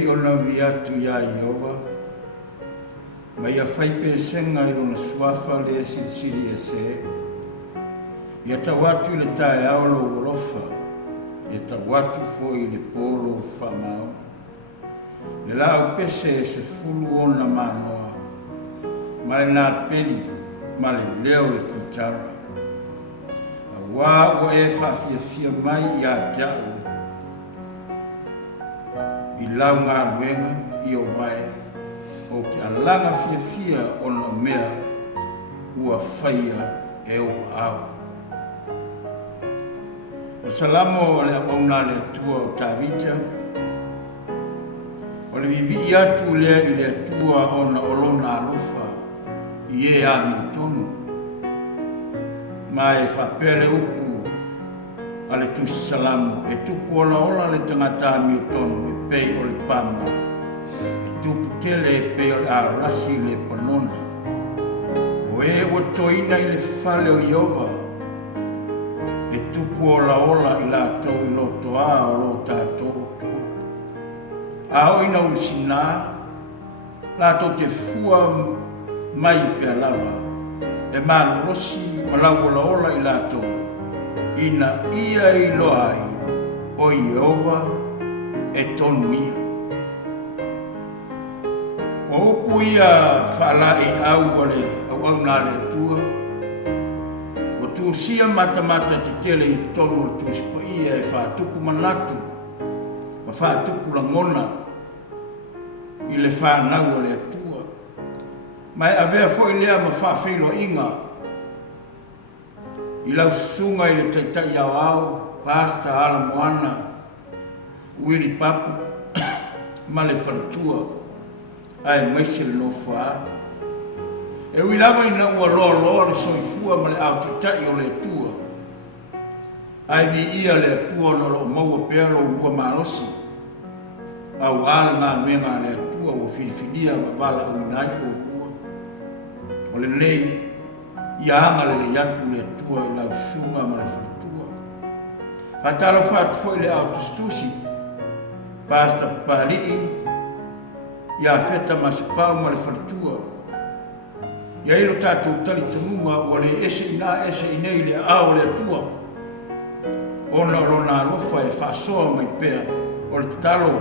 Pei o na viatu ia Iova, mai a whai pesenga I lona suafa le siri e se, ia tawatu le tae aolo ulofa, ia tawatu foi le polo whamau. Le lau pese se fulu ona manoa, ma le nā peri, ma le leo le kitara. A wā o e whawhiawhia mai I a tiau, I lau ngā luenga I o vai, o ki a langa whiawhia ona mea ua whaia e o au. O salamo o le auna le tua o Tavita, o le vivi atu lea I le atua ona olona alofa I e a mitonu, ma e whapele upu a le tusi salamo, e tupu ola ola le tangata mitonu e pei o le pama, e tupu tele e pei o le arasi le panona, o e watoina I le fale o Iova, e tupu ola ola I la tau I loto a o lo tātou tua. A o ina usina, la to te fua mai pe lava, e manu losi malau ola ola I la tau, ina ia I loai o Iova e tonu ia. O upu ia whalai au ale au na le tua, o tu sia mata te tele I tonu o tu ispa ia e whātupu manatu, ma whātupu la ngona I le whānau ale atua. Mai avea foi lea ma whawhelo inga, I lau sunga I le Taitai au, pasta ala moana, uiri papu, ma le wharatua, ai maise le no whaara. E uilawa ina ua loa le soifua ma le au Taitai o le atua. Ai vi ia le atua no lo maua pea lo ua malosi. Au ala ngā nuenga le atua o whiriwhiria ma wala uinai o ua. O le nei, ia anga le yatu le atua I lau sunga ma le wharatua. Whatalo whatu foi le au tustusi, pasta pari, ia feta masipau ma le wharatua. Ia ilo tātou tali tamunga o le ese inei le au le atua. Ona lona alofa e whaasoa mai pēr, o le tatalo,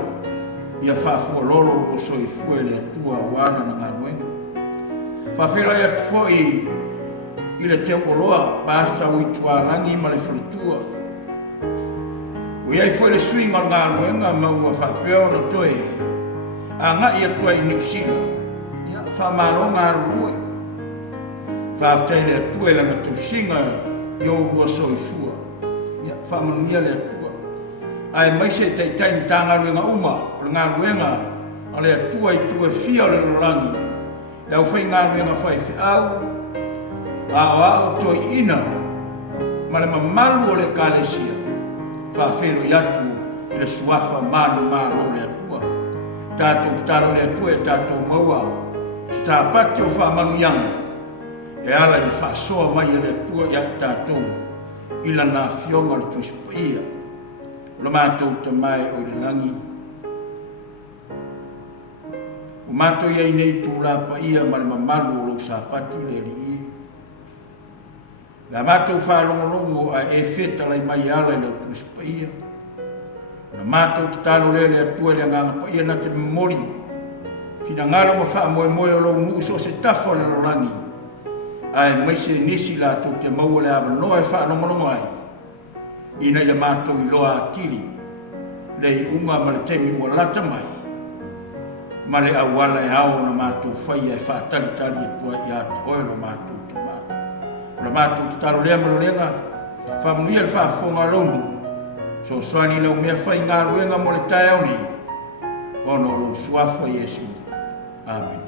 ia whaafua lolo o soifua le atua wana na ngā nuenga. Whawhera ia tufoi I le teo oloa, pasta uitua langi ma le wharatua. O iai foi le sui ma ngā nuenga ma ua whapeo na toe, a ngā ia tua I New Zealand, ia whamalo ngā rurue. Whaaftei le atua la na tausinga I o ua soifua, ia whamanuia le atua. Ai maise Taitai tanga ruenga uma, o le ngā ruenga, a le atua I tua fia o le lorangi. Le au whai ngā ruenga whaifi au, a o toi ina, ma le mamalu o le kalesia, whaafero I atu I le suafa manu malo le atua. Tātou taro le atua e tātou maua, Sapati o whaamanuianga, e ala le whaasoa mai le atua I tātou, I la nā fionga le tusipaia, lo mātou te mai o le langi. O mātou iai nei tū la paia ma le mamalu o lo Sapati le rii. La mātou whaalongolongo a e feta lai mai ala le tusipaia. Na mātou te talo le atua le nganga paia na te memori. Fina ngalo ma wha moe o lo nguso se tafa le lorangi. Ai maise nisi la tau te maua le awa noa e whaalongolongo ai. Ina ia mātou I loa atiri. Le I unga ma le temi ua lata mai. Ma le awala e hao na mātou whaia e whaatalitali atua I ate oe lo mātou te mātou. Na mātou te talo lea malolenga, whamuia le whaafonga lomu. So soani lau mea whai ngā ruenga mo le tae au ni. Ono lo suafa Yesu. Amen.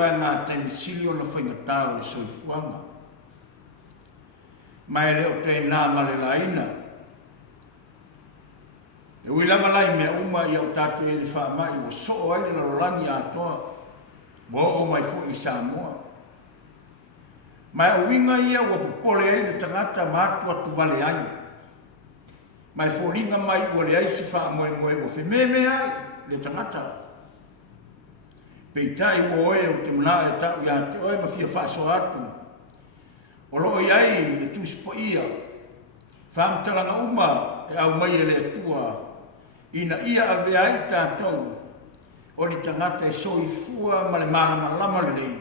vai ngā taimi sili o na whaingatau le soifuanga. Mai leo te nā male laina. E ui lama lai mea uma i au tātu e le whaamai o so ai le lalolani atoa. Wa o mai fu i Samoa. Mai o winga ia wa popole ai le tangata mātua tu vale ai. Mai fōringa mai ua le ai si wha moe moe o whememe ai le tangata. Peitai o oe o te mna e tau ia te oe ma fia whaso atu. O loo iai le tusipo ia. Whamtalanga uma e au mai e le atua. Ina ia ave ai tātou. O ni tangata e soifua ma le mana lama le rei.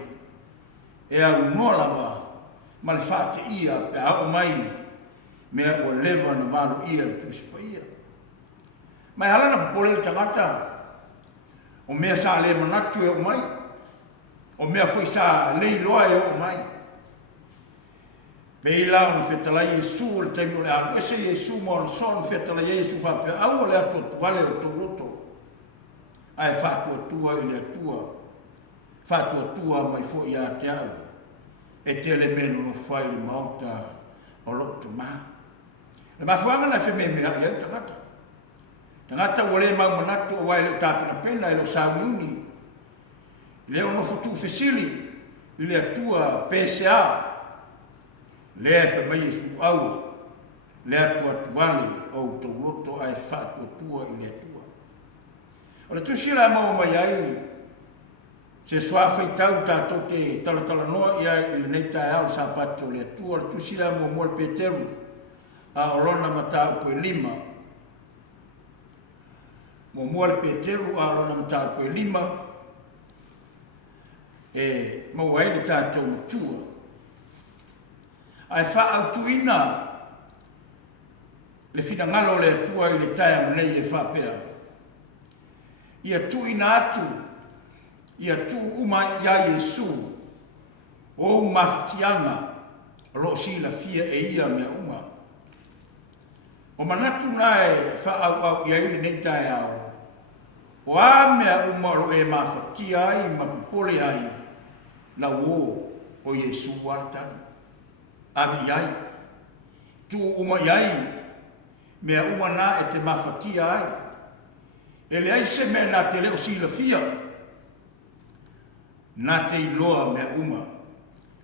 E au noa lava ma le whaate ia pe au mai mea ua lewa na wano ia le tusipa ia. Mai halana popole le tangata o mea sa le manatu e o mai. O mea foi sa lei loa e o mai. Pe ilau na whetalai Iesu le taimi o le alu. Ese Iesu mo le son whetalai Iesu whape au le ato tuwale o tō roto. Ai whātua tua i le atua. Whātua tua mai fo i a te au. E te le menu no whai le mauta o loto maa. Le mafuanga na wheme mea i anta ngata. Tangata wale mau manatu o wai le tāpina pena i lo Sauniuni. Le ono futu fesili i le atua PSA. Le e whamai e su au. Le atua tuale o tau loto ai whātua tua i le atua. O le tusila mau mai ai, se soafa i tau tātou te talatala noa i ai i le neitai au Sapati o le atua, o le tusila mau mua le Peteru, a olona matau poe lima. Mua le Peteru a olona matau poe lima, e mau ai le tātou matua. Ai wha au tuina, le fina ngalo le atua i le tai au nei e wha pea. Ia tuina atu, ia tu uma ia Iesu, o mafitianga, lo si la fia e ia mea uma. O manatu nae wha au au ia ili neitai au. O a mea uma lo e mafatia ai, mapupole ai, la uo o Iesu waratani. Ave iai, tu uma iai, mea uma na e te mafatia ai. E le ai se mea nā te leo si la fia, nā te iloa mea uma.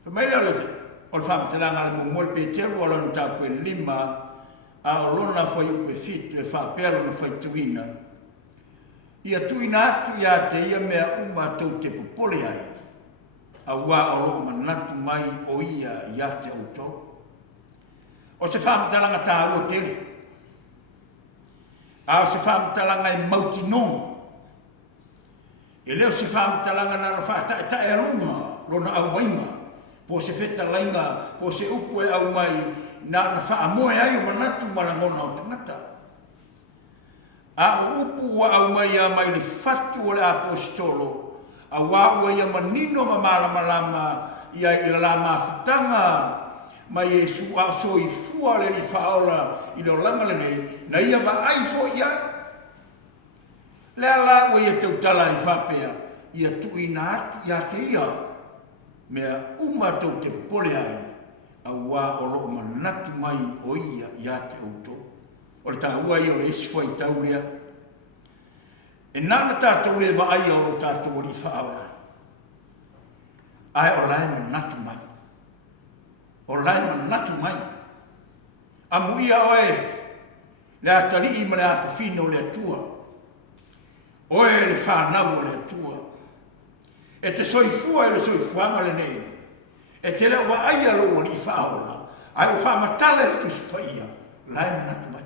Mai leo lete, o le whamatalanga le mumol pe teru o lanu tāpu e lima, a o lona whai upe fitu e whapelo na whai tuina. Ia tuina atu ia te ia mea uma tau te popole ai, a wā o lo manatu mai o ia ia te auto. O se whamatalanga tā ua tele, a se whamatalanga e mauti no. E leo se whamatalanga na rafata e tae alunga, rona au maima. Po se wheta lainga, po se upu e au mai, na whaamoe ai o manatu malangona o tangata. A o upu wa au mai a mai le fatu o le apostolo, a wa ua ia manino ma malama ia i la lama fitanga, ma Iesu a so i fua le li faola i lo langa le nei, na ia ma ai fo ia. Le ala ua ia tau tala i whapea, ia tuina atu ia te ia, mea uma tau te pole ai, a wā o loo manatu mai o ia te auto. O le tā ua ia o le isfua i tau lea. E nāna tātou le wa ai o lo tātou o li whaola. Ai o lai manatu mai. O lai manatu mai. A muia oe, le atali i ma le awhawhino le atua. Oe le whanau o le atua. E te soifua e le soifuanga le nei. E te leo wa ai alo o li whaola. Ai o whamatala e tu sipaia. Lai manatu mai.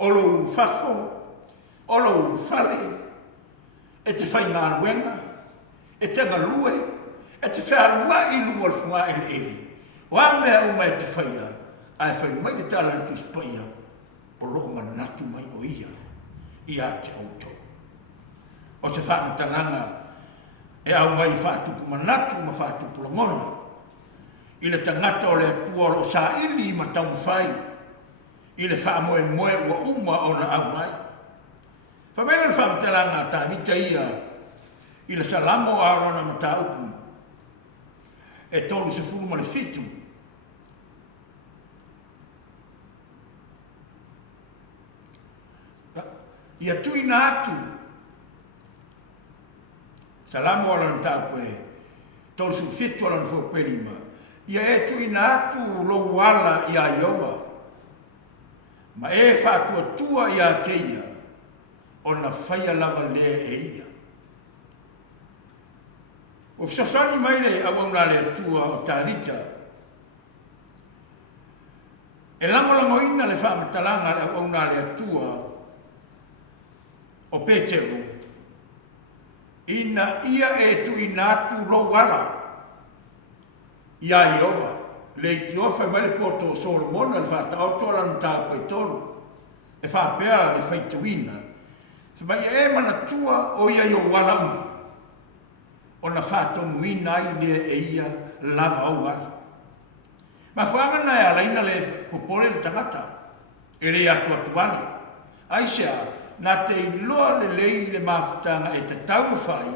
O lo whafo, o lo whale. E te whai ngā ruenga. E te ngalue. E te whaarua i lunga le whunga ele ele. Wa mea uma e te whaia. Ai whai mai te tala e tu sipaia. O lo manatu mai o ia. Ia te auto. O se whamatalanga e au mai whātupu manatu ma whātupu langona. I le tangata o le atua lo sa ili ma tau whai. I le whaamoe moe ua uma o na au mai. Whamela le whamatalanga tā vita ia I le salamo a rona mata upu. E tolu se fulu ma le fitu. Ia tui na atu. Salamo ala na tau koe. Tolu su fitu ala na fo pelima. Ia e tui na atu lo wala ia Iowa. Ma e whātua tua ia keia. O na whaia lava lea e ia. O fisosani mai le awauna lea tua o tarita. E lango ina le whaamatalanga le awauna lea tua o Petero, ina ia e tu inatu lo wala. Ia Iowa, le itiofa mai le poto Solomon, le whata autola na tā koe tolu. E whapea le whaituina. Mai e mana tua o ia o wala uma. O na whātongu ina ai le e ia lava au wala. Ma whaangana e alaina le popole le tangata. E le atu atuani. Aisea, na te iloa le lei le mawhitanga e te tau whai,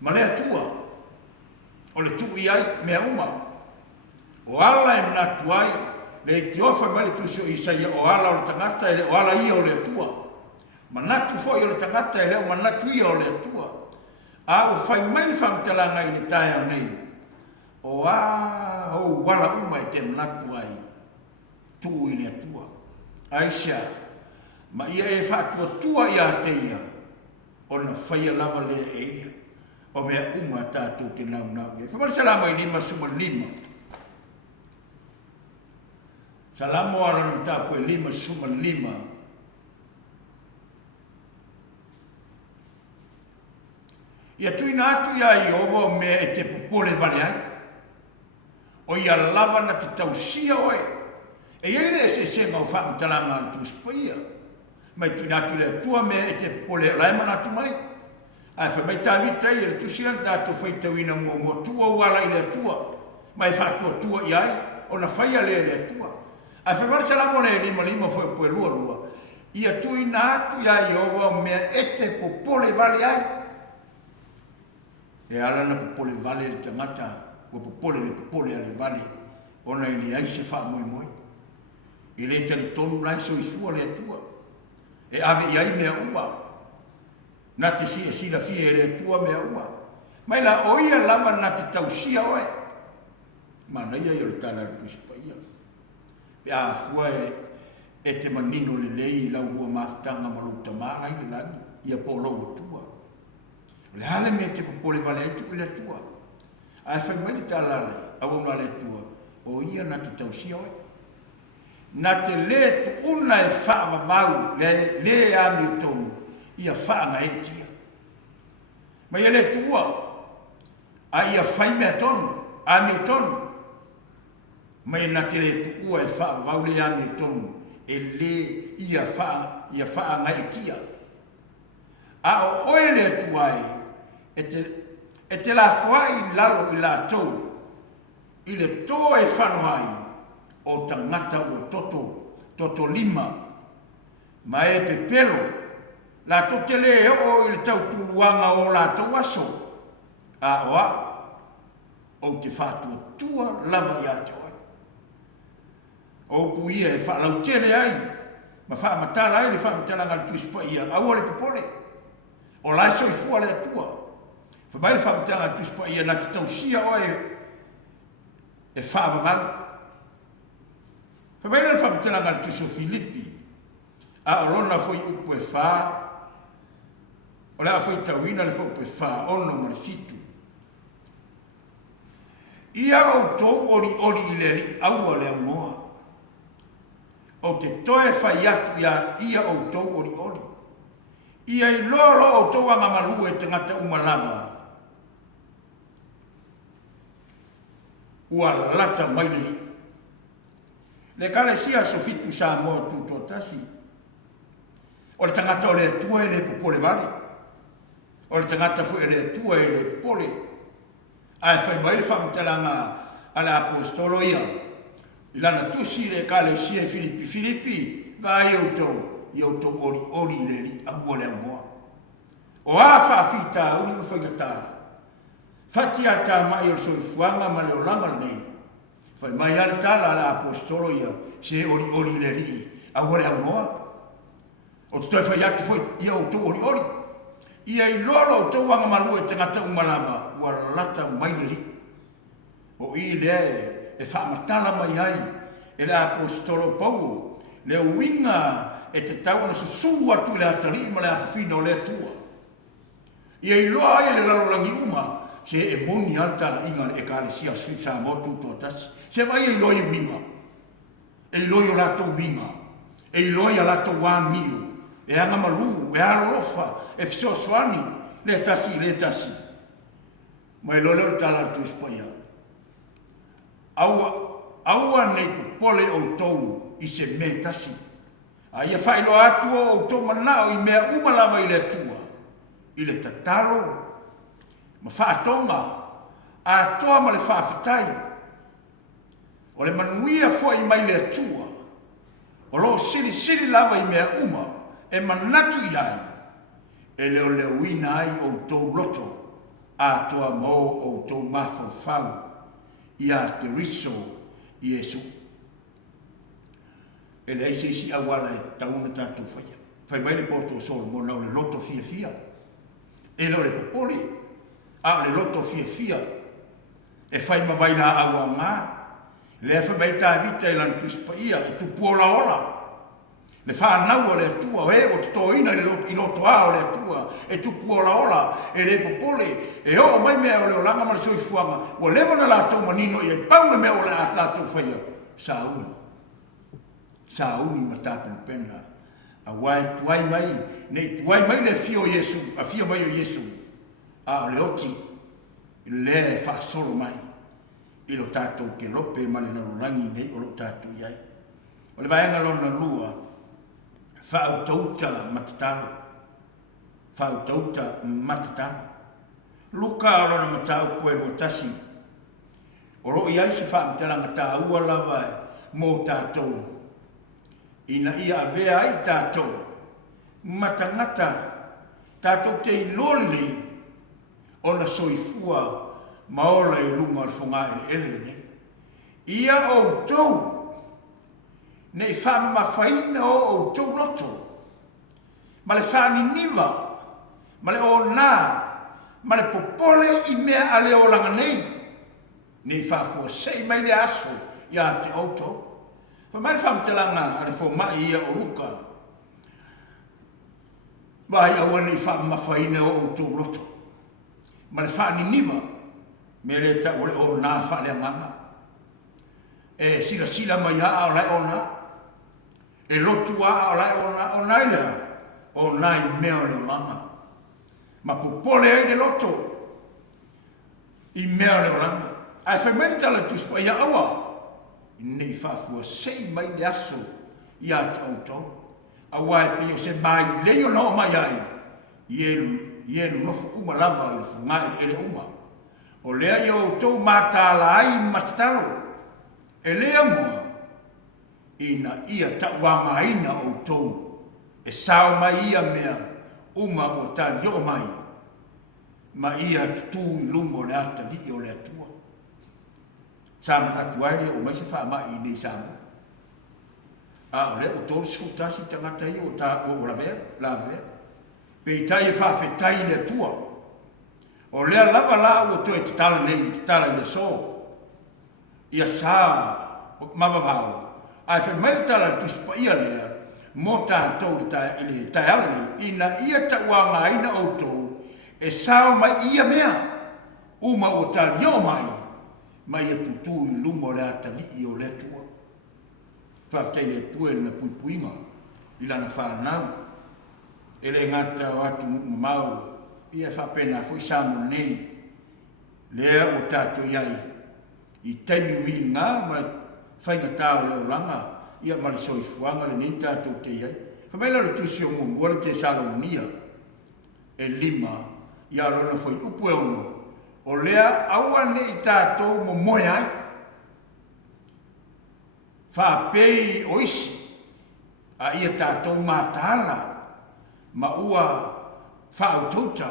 ma le atua, o le tui ai mea uma. O ala e mna tuai, le te ofa ma le tusio i saia o ala o le tangata e le o ala ia o le atua. Ma natu fo i o le tangata e le o ma natu ia o le atua. A o whai mai le whamtalanga i le tae au nei. O a o wala uma e te mna tuai, tu i le atua. Aisea, ma ia e whātua tua ia te ia, o na whaia lava lea e ia, o mea uma tātou te nau nau. Whamari salama i 5:5. Salamo ala na tāpua 5:5. Ia tuina atu ia i ovo o mea e te popole vale ai. O ia lava na te tausia oe. E ia le se mau whaamtalanga al tūspaia. Mai tuina atu le tua mea e te popole lai manatu mai. Ai whamai tāwita i le tusiran tātou whaitawina mo tua wala i le tua. Mai whātua tua i ai, o na whaia le tua. Ai whamari salamo le 5:5 foi poe lua. Ia tuina atu ia i ovo o mea e te popole vale ai. E ala na popole vale le tangata, o popole ale vale, ona i le aise wha moi. I le tari tonu lai so i fua le atua. E ave i ai mea uma. Na te sila fia e le atua mea uma. Mai la oia lama na te tausia oe. Mana ia i o le tala le tusipa ia. Pe a fua e te manino le lei lau ua mafutanga malu tamala i le lani. Ia po lau atua. Le hale me te popole vale aitu i le atua. Ai whai mai le tala le, awuna le atua. O ia na te tausia oe. Na te le tu una e wha mau le a mi tonu ia wha nga e tia. Ma ia le tua a ia whai mea tonu, a mi tonu. Ma ia na te le tu ua e wha mau le a mi tonu e le ia wha nga e tia. A o oe le tua e te la whai lalo i la tau i le tō e whanoai o tangata o toto 5, ma e pe pelo, la to te le o il tau tuluanga o la to aso, a oa, o te whātua tua lava i ato ai. O puia e whaalau tele ai, ma whaamatala ai le whaamatalanga le tuispa ia, aua le popole, o la so i fua le atua. Whamai le whaamatalanga le tuispa ia na te tausia oe e whaavavau. Whamai le whaamatalanga le tuiso Filipi, a olona foi upu e wha, o lea foi tauina le upu e wha, ono ma le fitu. Ia au tō ori i le li aua le aunoa. O te toe whai atu ia au tō ori. Ia i lolo o tō anga malu e tangata umalama. Ua lata mailili. Le kale sia so fitu Samoa tutotasi. O le tangata o le tua e le popole vale. O le tangata fu e le tua e le popole. Ai fai mai le whamutalanga a le apostolo ia. I lana tusi le kale sia Filipi. Vai i autou ori le li ahua le amoa. O a whaafita uni ma whaingatā. Fatia tā mai o soifuanga ma leo langa nei. Whai mai ale tāla la apostolo ia se ori le rii. A wale au noa. O te toi whai atu whai ia o tō ori. Ia I lolo o tō wanga malua e te ngata umalama. Ua lata mai le rii. O I lea e whaamatala mai ai. E le apostolo Upolu. Le winga e te tau na susu atu le atari ma le awhawhina o le atua. Ia I loa ai le lalolangi uma. Se e moni altara inga e ka le sia sui sa motu to tas. Se vai e loi winga. E loi o lato winga. E loi a lato wa mio. E anga malu, e alofa, e fiso swani, le tasi. Mai lole o tala tu España. Aua nei pole o tou I se me tasi. A ia whailo atua o tou manao I mea umalawa I le atua. I le tatalo. Ma whaatonga, a toa ma le whaawhitai. O le manuia fo I mai le atua. O lo siri lava I mea uma, e manatu I ai. E leo ina ai o tō loto, a toa mo o tō mawhawhau, I a te riso I Esu. E le eise isi awala e tauna tātou whaia. Whai mai le poto solo mo nau le loto fia. E leo le popoli. A le loto fia e fai mawai na awa ngā le e whamai tā vita I lan tuspaia e tu puola ola le whanau le atua o e o te toina I loto a o le atua e tu puola ola e le popole e o mai mea o le olanga ma le soifuanga o lewa na lātou manino I e pauna mea o le lātou whaia Sauni ma tāpina pena a wai tuai mai nei tuai mai le fio Yesu a fio mai o Yesu a le oti le fa solo mai I lo tatou ke lope ma le nalulangi nei o lo tatou iai o le vaenga lona lua whautauta matatano luka o lona matau poe lo tasi o lo iai se whaamtelanga tā ua lava mo tatou ina ia avea ai tatou matangata tatou te ilole ona soifua maola I lunga le whunga ele. Ia o tau, nei whamawhaina o tau loto, ma le whaniniva, ma le o nā, ma le popole I mea a le o langa nei, nei whafua sei mai le aso I a te auto. Fa mai le whamtelanga a le whomai ia o luka, vai awa nei whamawhaina o tau loto. Ma le whaniniva, me le ta ole o nā whaaleanganga. E sila mai a o lai ona, e lotu a o lai o nailea, o nai mea o leo langa. Ma popole ai le loto, I mea o leo langa. Ai whaimeni tala tuspa ia awa, nei whafua sei mai le aso I a te auto. Awa e pia se mai leo no mai ai, Ienu nofu uma lava I le whungai ele uma. O lea I o tau mātala ai matatalo. E lea mua. Ina ia tauanga ina o tau. E sao mai ia mea uma o tali o mai. Ma ia tutu I lungo le ata di o le atua. Sama atuaile o mai se wha mai nei sama. A o lea o tau sifutasi tangata I o ta o la vea. Pe tai e whawhetai le tua. O lea lava la o toi te tala nei, te tala I le so. Ia sa, mawawau. Ai whamai tala tuspa ia lea, mo tātou I le tai ala nei, ina ia tauanga ina o tō, e sao mai ia mea, uma o tali o mai ia tutu I lumo le atali I o le tua. Whawhetai le tua I na puipuinga, I lana whanau. Ele ngata o atu mau, ia whapena fui samo nei, lea o tātou iai, I taimi wi ngā, ma whainga tāo leo langa, ia mali soifuanga le nei tātou te iai. Whamaila le tusi o mungua te Sauniga, e 5, ia rona foi upu e ono, o lea aua nei tātou mo moe ai, whapei o isi, a ia tātou mātala, ma ua whautauta.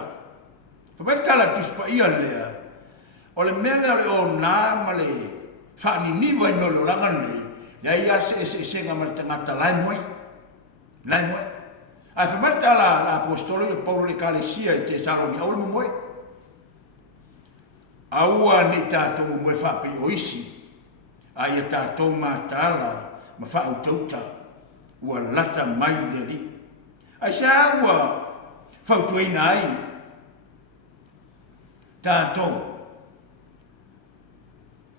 Whametala tuspa ia lea, o le mele o le o nā ma le whaniniwa i nolo langa nei, lea ia se senga ma le tangata lai moe. Ai whametala la apostolo i Paulo le Kalesia i te saloni au le moe. Aua ni tātou moe whape o isi, ai a tātou mātala ma whautauta, ua lata mai le li. Ai se aua whautuina ai, tātou.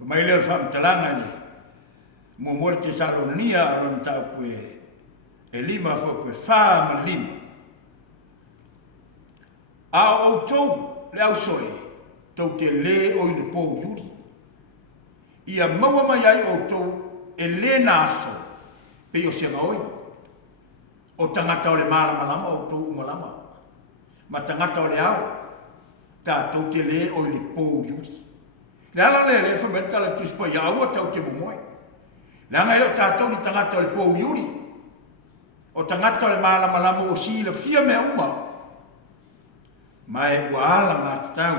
Mai leo whamtalanga ni, mo mora te Salonia alon tau pue, e lima fo pue wha ma lima. A o tau le au soe, tau te le o i le pō yuri. Ia maua mai ai o tau e le nāso, pe o se oi. O tangata o le malama lama o tau umalama. Ma tangata o le au, tātou te le o i le pō yuri. Le ala le whamenta la tuspa ia aua tau te mumoe. Le anga eo tātou ni tangata o le pō yuri. O tangata o le malama lama o si la fia mea uma. Ma e ua ala ngā tatau.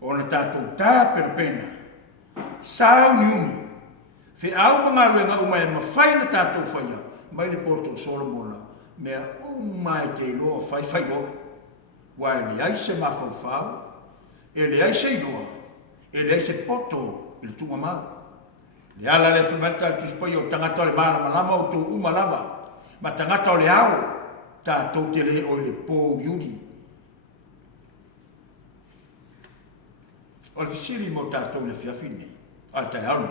O na tātou tā perpena. Sao ni umi. Fe au mga luenga uma e mawhai na tātou whaia. Mai le poto o Solomona. Mea uma e te loa whai loa. Wai le aise mawhau. E le aise inoa. E le aise poto i le tunga mau. Le ala le whamenta le tuspai o tangata o le malama lama o tō uma lama. Ma tangata o le au. Tātou te le o le pō yuri. O le fisiri mo tātou le fiafine, al tai aune,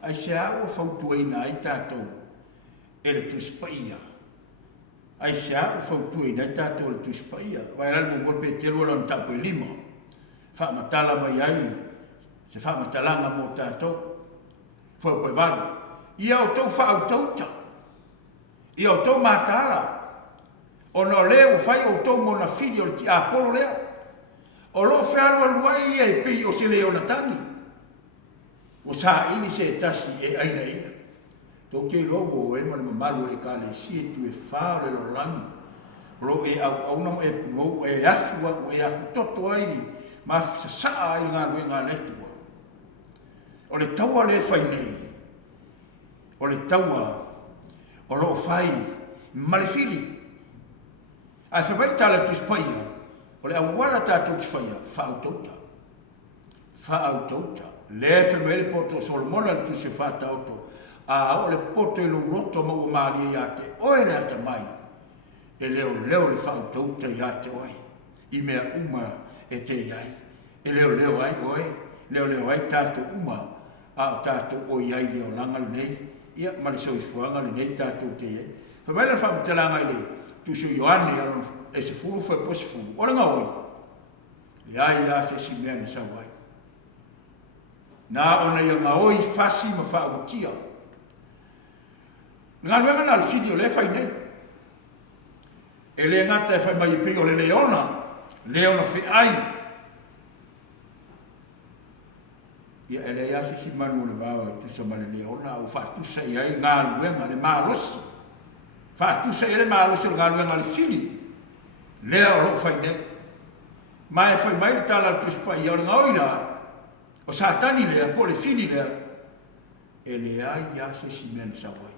ai se au whautueina ai tātou e le tuspaia. Ai se au whautueina ai tātou le tuspaia. Vai alal mo pe te lua lan tāpoi lima. Whaamatala mai ai, se whaamatalanga mo tātou. Whaupoi waru. Ia o tau whaautauta. Ia o tau mātala. O no leo whai o tau mona whiri o ti Upolu leo. O lo whealua luai ia e pei o se leo na tangi. O sa ini se tasi e aina ia. Tau kei logo o e mani mamalu e kale si e tu e whaare lo langi. Lo e au aunam e pungo e afua o e afu toto ai. Ma Sasa'e ai ngā nui ngā netua. O le taua le whai nei. O le taua o lo whai malefili. Ai whamerita le tuspaia. O le awala tātou tuspaia, whautauta. Whautauta. Le whamele poto Solomona tu se whatauto. A o le poto e lo roto mau maari ia te oe le ata mai. E leo le whautauta ia te oe. I mea uma e te iai. E leo ai oe. Leo ai tātou uma. A tātou oi ai leo langa le nei. Ia mali soifuanga le nei tātou te iai. Whamele whamitelanga i le tu se Ioane alon e se fulu foi po se fulu. Ora ngā oi. Le ai a se si mea ni sa wai. Nā ona ia ngā oi fasi ma whaamutia. Ngā luenga nā le fidi o le whai nei. E le ngata e whai mai pe o le leona. Leona whi ai. Ia e le ia se si manu le vāo e tusa ma le leona. O whaatusa i ai ngā luenga le mālosi. Whaatusa i le mālosi o ngā luenga le fidi. Lea o lo fai ne. Mai fai mai le tala tu spa i ora ngaoina. O satani lea, po le fini lea. E lea ia se si mena sa wai.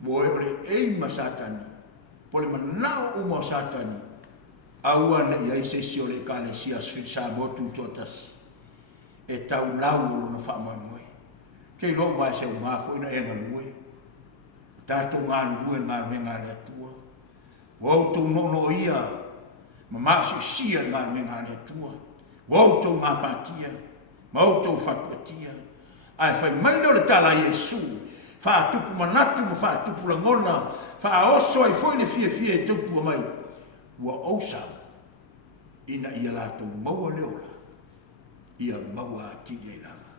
Mo e ole eima satani. Po le manao uma satani. Aua na ia se si o le kane si asfit sa motu totas. E tau lau o na wha mai moe. Kei lo mai se umafo ina e nganue. Tātou ngā nue ngā renga le atua. Wau tau nono ia, ma maso sia ngā ngā le tua. Wau tau ngā pātia, wau tau whatuatia. Ai whai maino le tala Iesu, whaatupu manatu ma whaatupu la ngona, whaoso ai foi le fie e tautua mai. Ua ousa, ina ia lātou maua leola, ia maua tine lava.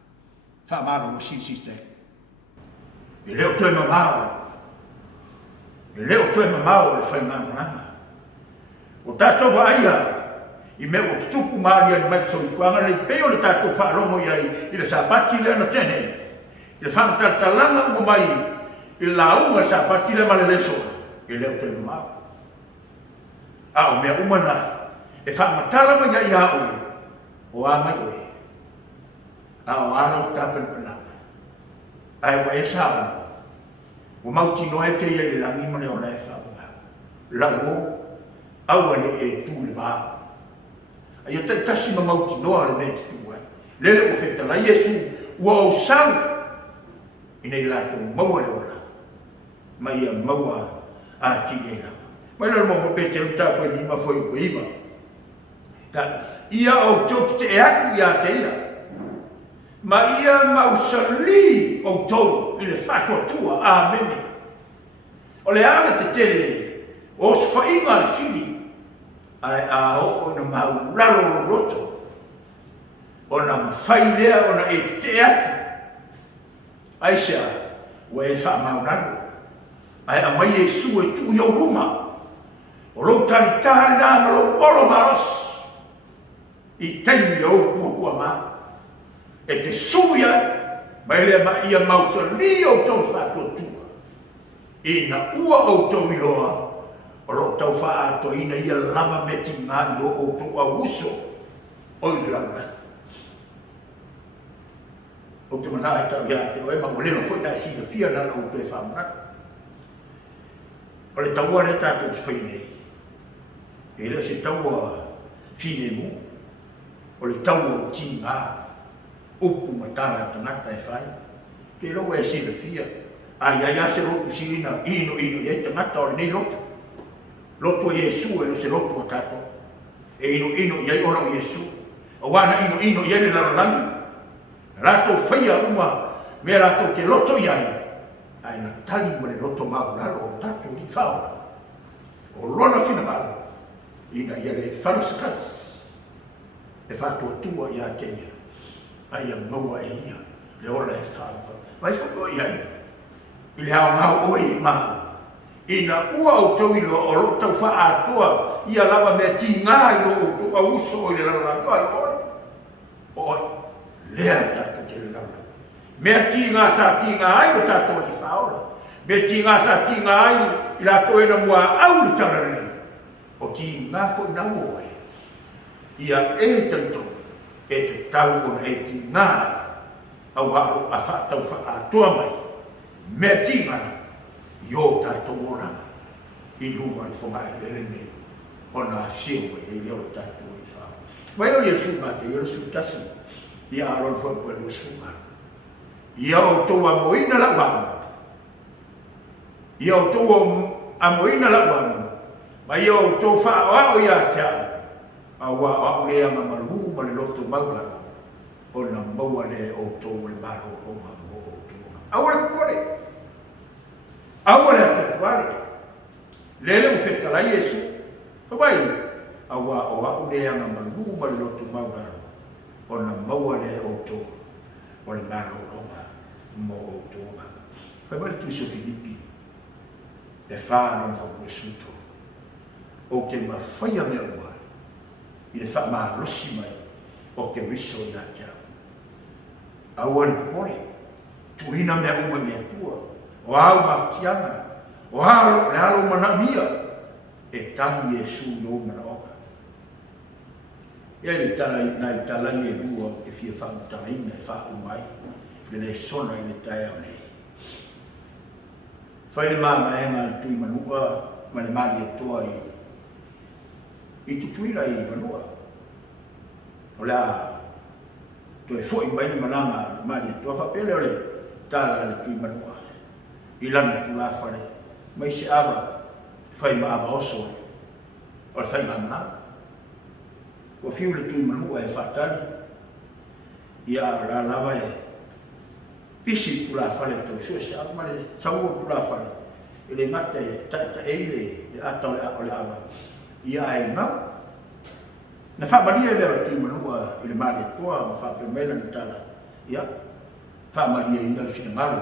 Whamaro mo SISDAC. E leo toi mamao, e leo toe mamao le whai ngā mananga. O tātou wa aia, i mea o tutupu maari ali mai soi fuanga le peo le tātou whaarongo iai i le Sapati le ana tene. I le whamatatalanga ua mai i LAUGA Sapati le male le soa. E leo toe mamao. A o mea umana. E whaamatala ma ia ia oi. O a mai oi. A o ala o tāpena penanga. Ai wa e sa o. O mauti noe ke ia le langi mane o lai whaunga. Lau aua ne e tū le vā. Ai tai tasi ma mauti noa le me te tū ai. Lele o whetala Iesu ua o sau. Ina i lato maua le ola. Mai ia maua a ki e la. Mai la mo pe te uta ko ni ma foi ko iva. Ta ia o tok te atu ia te ia. Ma ia mausali o tau i le whato tua a mene. O le ala te tere o swhainga le whini ai a o na mau lalo lo roto. O na mawhai lea o na e te atu. Ai sea, o e wha maunano. Ai a mai e su e tu iau ruma. O lo tani tāre nā ma lo olo maros. I teimi o kua mā. E te suia, mai lea ma ia mausali o tau whātua tua. I na ua o tau iloa, o lo tau whātua ina ia lava me ti ngā ilo o tau a uso. Oi le launa. O te mana e tau ia te oe, ma o leo fwoi tai sina fia nana o te whamunat. O le taua le tātou te whai nei. E le se taua whine mu. O le taua o ti ngā. Upu matala tanata e whai. Te lau e sina fia. Ai ai se lotu silina ino e tangata o le nei lotu. Lotu a Iesu e lo se lotu a tātou. E ino i ai ona o Iesu. A wana ino i ai le lalolangi. Rato whaia uma, mea rato te loto iai. Ai na tali ma le loto mau lalo o tato ni whaona. O lona whina mau. Ina ia le whanu sakas. E whatua tua ia te ia. Ai a maua e ia. Le ola e whaua. Vai whaua iai. I le hao mau oi mau. Ina ua o tau ilo o lo tau wha atua. Ia lava mea ti ngā ilo o tau a uso o le lalo lango. Ai oi. Oi. Lea tātou te launa. Mea ti ngā sa ti ngā ai o tātou ni whaola. Mea ti ngā sa ti ngā ai i la toe na mua au ni tana nei. O ti ngā fo na oe. Ia e tanto e te tau ona e ti ngā au hao a whaatau wha atua mai. Mea ti ngā i o tātou oranga. I luma ni whonga e lere nei. Ona siawe e leo tātou ni whao. Mai no Iesu mate, i ora sutasi. Ia aron foi por o suga. Ia o to a moina la wang. Ia o to a moina la wang. Ma ia o to fa o ia ta. A wa o le ama malu ma le loto maula. O na maua le o to le malo o ma o to. Awale pore. Awale to pare. Lele o feta la Yesu. Pa bai. Awa o le ama malu ma le loto maula. O na maua le o tō, o le mālo ronga, mō o tōga. Pai mare tu iso Filipi, e whāna whaku e suto, o ke mawhaia mea ua, i le wha mā losi mai, o ke riso i a kia. Aua le pore, tuhina mea uma mea tua, o au mawtianga, o halo, le halo manamia, e tani Iesu i o mana oka. Ia le tala nai tala i e lua e fia whautala ina e whau mai, le sona i le tae au nei. Whai le māma e ngā tui manua, ma le māli e toa i tutuira i manua. O le a, to e fwoi mai ni malanga māli e toa, whapele o le tala le tui manua. I lana tu la whare, mai se awa, whai ma awa oso, o le whai ngā mananga. O fiu le tui manua e whatari, ia la lava e pisi pula whare tau sua se awa, ma le saua pula whare, e le ngata e taita eile, le ata o le awa, ia e ngau. Na whamaria leo le tui manua i le mare toa, ma whapemela ni tala, ia, whamaria ina le whina ngalo,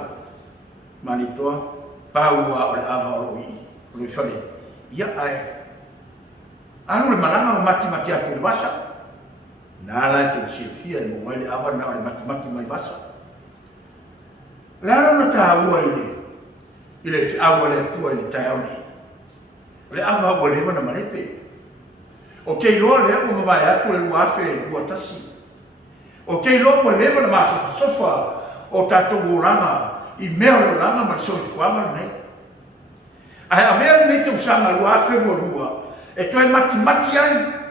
mare toa, pāua o le awa o le whare, ia ai, anu le malanga ma mati atu le vasa. Nā lai te sifia i mo le awa na o le mati mai vasa. Le anu na tā ua i le awa le atua i le tai au nei. Le awa ua lewa na marepe. O kei loa lea ua mawai atu le lua afe lua tasi. O kei loa ua lewa na masofa o tātou langa i mea o langa ma soifuanga nei. Ai a mea nei te usanga lua afe lua e toi mati ai.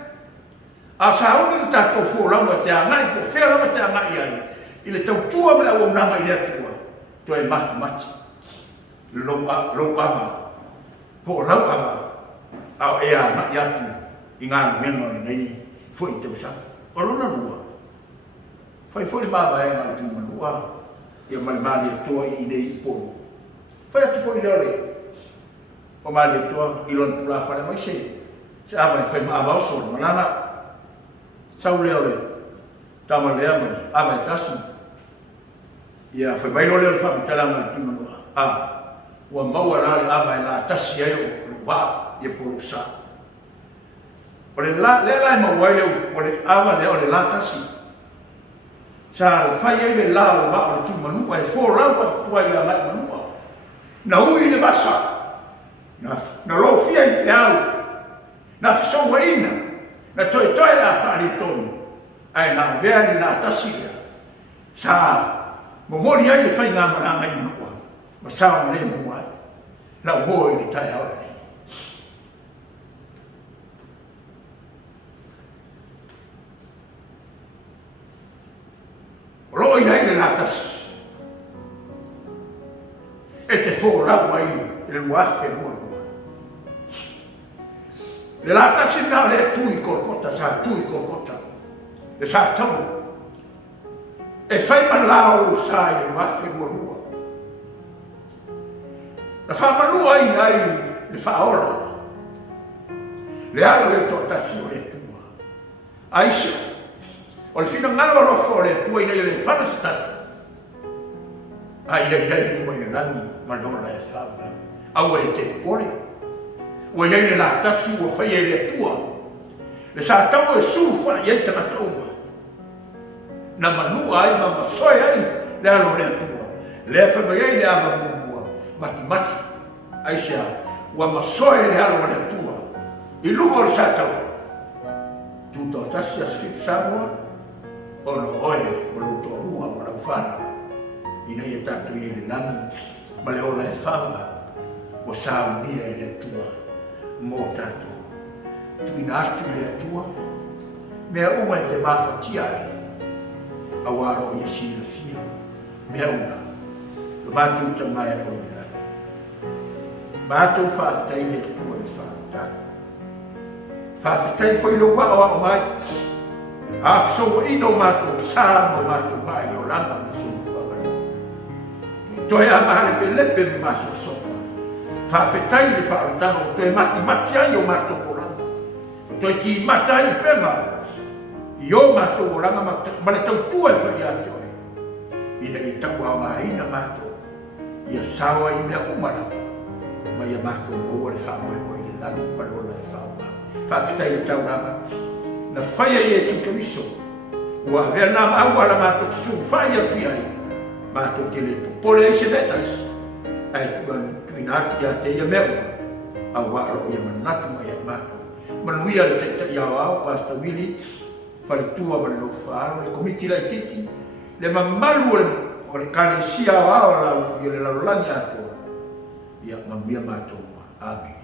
A sauni ki tātou fōlanga te angai, po whēranga te angai ai. I le tau tua mea o nanga i lea tua. Toi mati. Lau ava. Po lau ava. Au e angai atu. I ngā nuenga nei. Fo i te usanga. O lona lua. Fai fo le mawa e ngā tu manua. Ia mali toa i nei Upolu. Fai atu fo i leo le. O mali toa i lon tula whare mai se. Se awa e fai mawa oso o manana. Sau leo le. Tama lea mai. Awa e tasi. Ia fai mai lo leo le whapitalanga le tu manua. Ua maua la le awa e la tasi ai o wa i Upolu sa. O le la e mawai leo o le awa leo le la tasi. Sa fai ai le la o wa o le tu manua e fō rau a tua i a lai manua. Na ui le basa. Na lo fia i te au. Na fisowa ina. Na toi a whaari tonu. Ai na vea ni na tasira. Sa momori ai le whai ngā maranga i manua. Ma sao ma le mua. Na uho i le tai aura nei. O loo i hai le latas. E te fō rau ai le luafe mua. Le latas i nā le tui korkota, sa tui korkota. Le sa tamu. E whai man lao sa i le luafe mua. Na whamanua i nai le whaola. Le alo e tō tasi o le tua. Aisha. O le fina ngalo alofo o le tua i nei le whanastasi. Ai, ua i le lani, manona e whawa. Aua e te pore. Ua iai le la tasi ua whai e le tua. Le sa tau e sufa i ei tana tauma. Na manua ai ma masoe ai le alo le tua. Le whai ai le ama mumua. Mati. Aisha, ua masoe le alo le tua. I lugo le sa tau. Tuto tasi as Fitu Samoa. Ono oe, malau toa lua, malau whana. Ina ia tatu i le nani, ma le ola e whawa, wa saunia i le tua, mō tatu. Tuina atu i le tua, mea uma e te mawhatia ai, a waro i si le fia, mea uma, lo mātou tamai a o i lani. Mātou whaafitai le tua i whaatatu. Whaafitai foi lo wao a o mai, a so ino mato sa mo mato vai o langa mo so fa. To ia male pe lepe ma so sofa. Fa fetai de fa tano to mati ai o mato polanga. To ti matai pema. Io mato polanga ma le tau tu e fa ia to. Ina i tau a mai na mato. Ia sawa i me umana. Ma ia mato mo le fa mo i le langa pa lo le fa. Fa fetai de tau langa. Na whaia Iesu Keriso, ua vea nā maua la mātou ki su whaia tui ai, mātou ke le popole ai se metas, ai tuina ati a te ia meua, a wāro ia manatu mai ai mātou. Manuia le Taitai au Pastor Willi, whare tua ma le no whaaro, le komiti lai titi, le mamalu o le kane si au la ufi le larolangi atua, ia manuia mātou. Amen.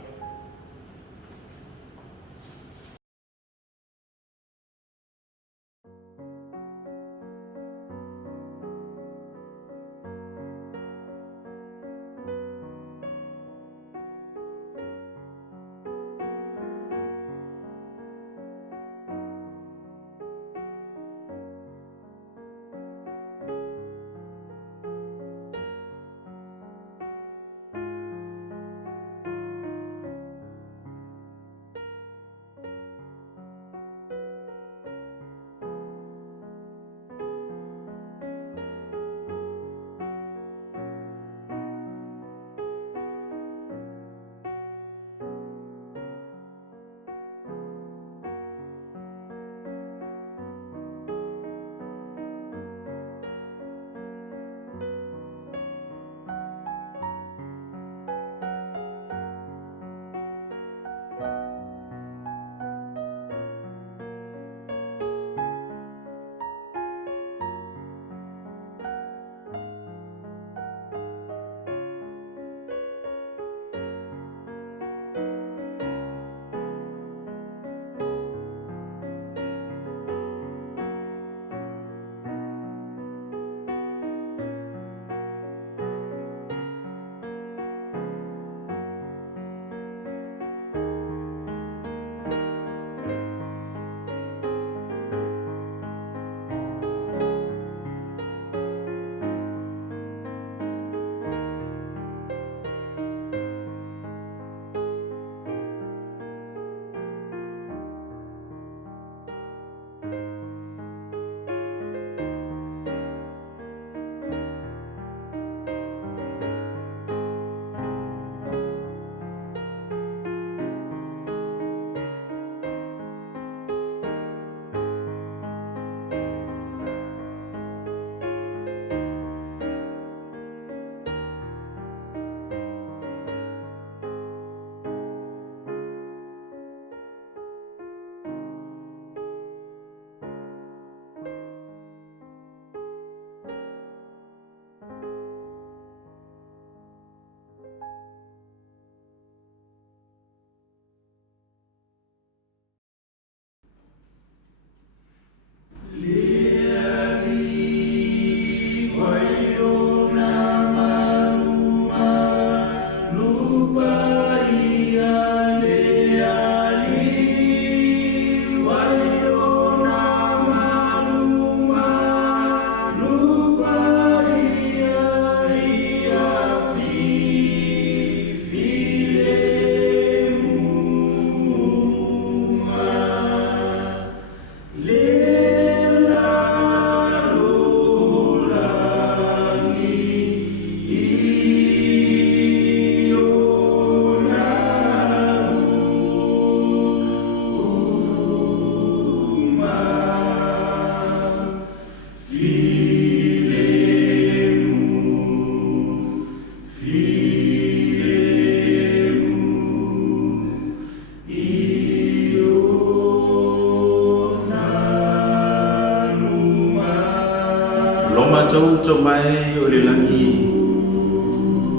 macau to mai o le langi.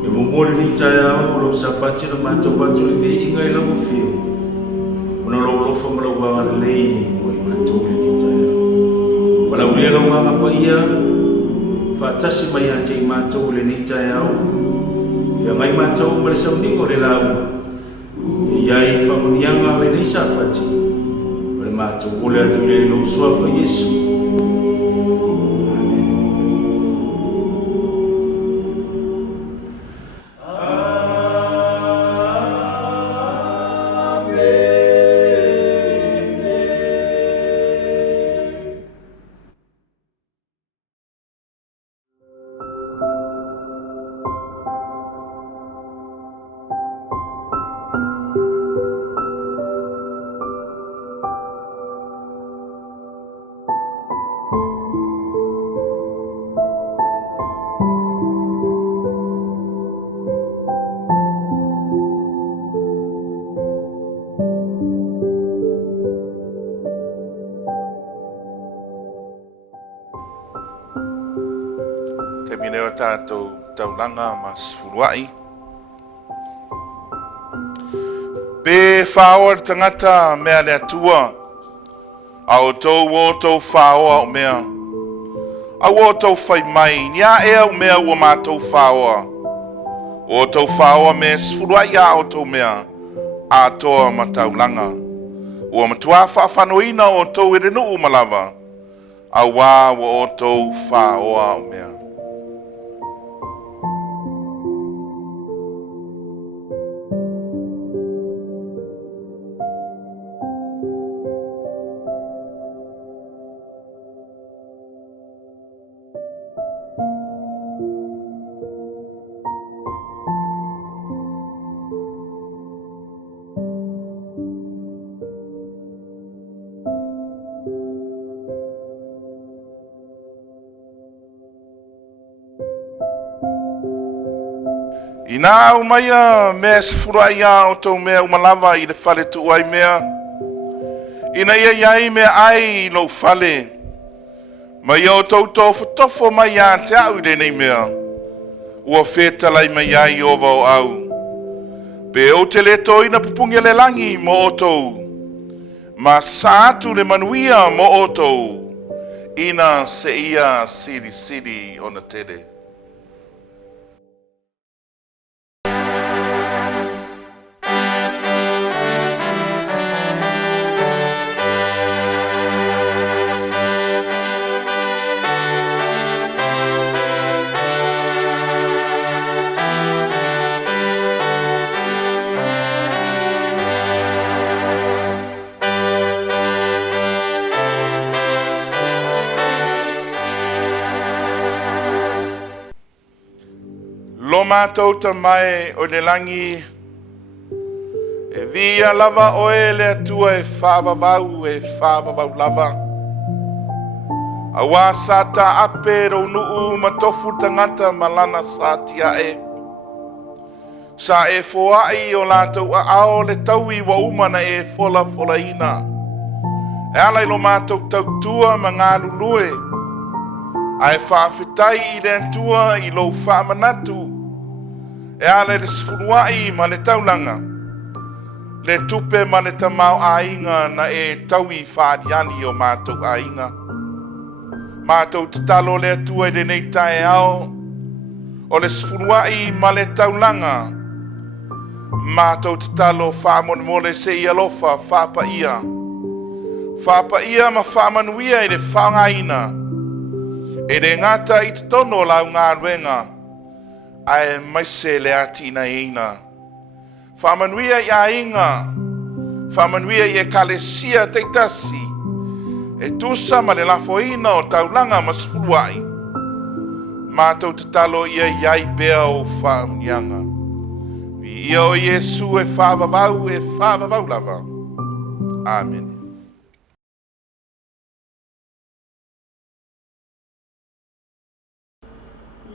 E mongole ni taya o lo sapati lo macau batu le ingai la mo fiu. Ona lo fa mo lo wa le o i macau le ni taya. Wala ule lo nga pa ia. Fa tasi mai a te macau le ni taya o. Fia ngai macau mo le Sauniga o le LAUGA. Iai fa mo nianga le ni sapati. O le macau o le atu le lo sua fa Yesu. Minera tātou taulanga mas furuai. Pe whaoa tangata mea lea tua. Au tau o tau whaoa o mea. Au o tau whai mai. Nia ea o mea ua mātou whaoa. O tau whaoa me sfuruai a o tau mea. A toa ma taulanga. Ua matua whaafanoina o tau erenu umalawa. Au wā o tau whaoa o mea. Ina umaya mea sifurai o tau mea umalawa i le whale tuai mea. Ina ia iai mea ai lo whale. Mai o tau tofo mai a te au i nei mea. Ua whetalai mai ai o vau au. Pe o te leto ina pupungi le langi mo o tau. Ma saatu le manuia mo o tau. Ina se ia siri o na tele. Lo mātou ta mai o le langi e via lava oe le atua e whaavavau lava. A wā sata ape ro nuu ma tofu tangata malana Sa'e. Sa'e Fepuari o lātou a ao le taui wa umana e fola ina. E alai lo mātou tautua ma ngā lulue. Ai whaafetai i le antua i lo whaamanatu. E ale le sfuruai ma le taulanga. Le tupe ma le tamau ainga na e taui whaadiani o mātou ainga. Mātou te talo le atua i le nei tae ao. O le sfuruai ma le taulanga. Mātou te talo whaamonimole se i alofa whaapaia. Whaapaia ma whaamanuia i le whaangaina. E le ngata i te tono lau ngā ruenga. Ai mai se le atina ina. Whamanuia i a inga. Whamanuia i e kalesia te tasi. E tusa ma le lafoina o taulanga ma sfuruai. Mātou te talo ia iai bea o whaamnianga. I ia o Yesu e whaavavau lava. Amen.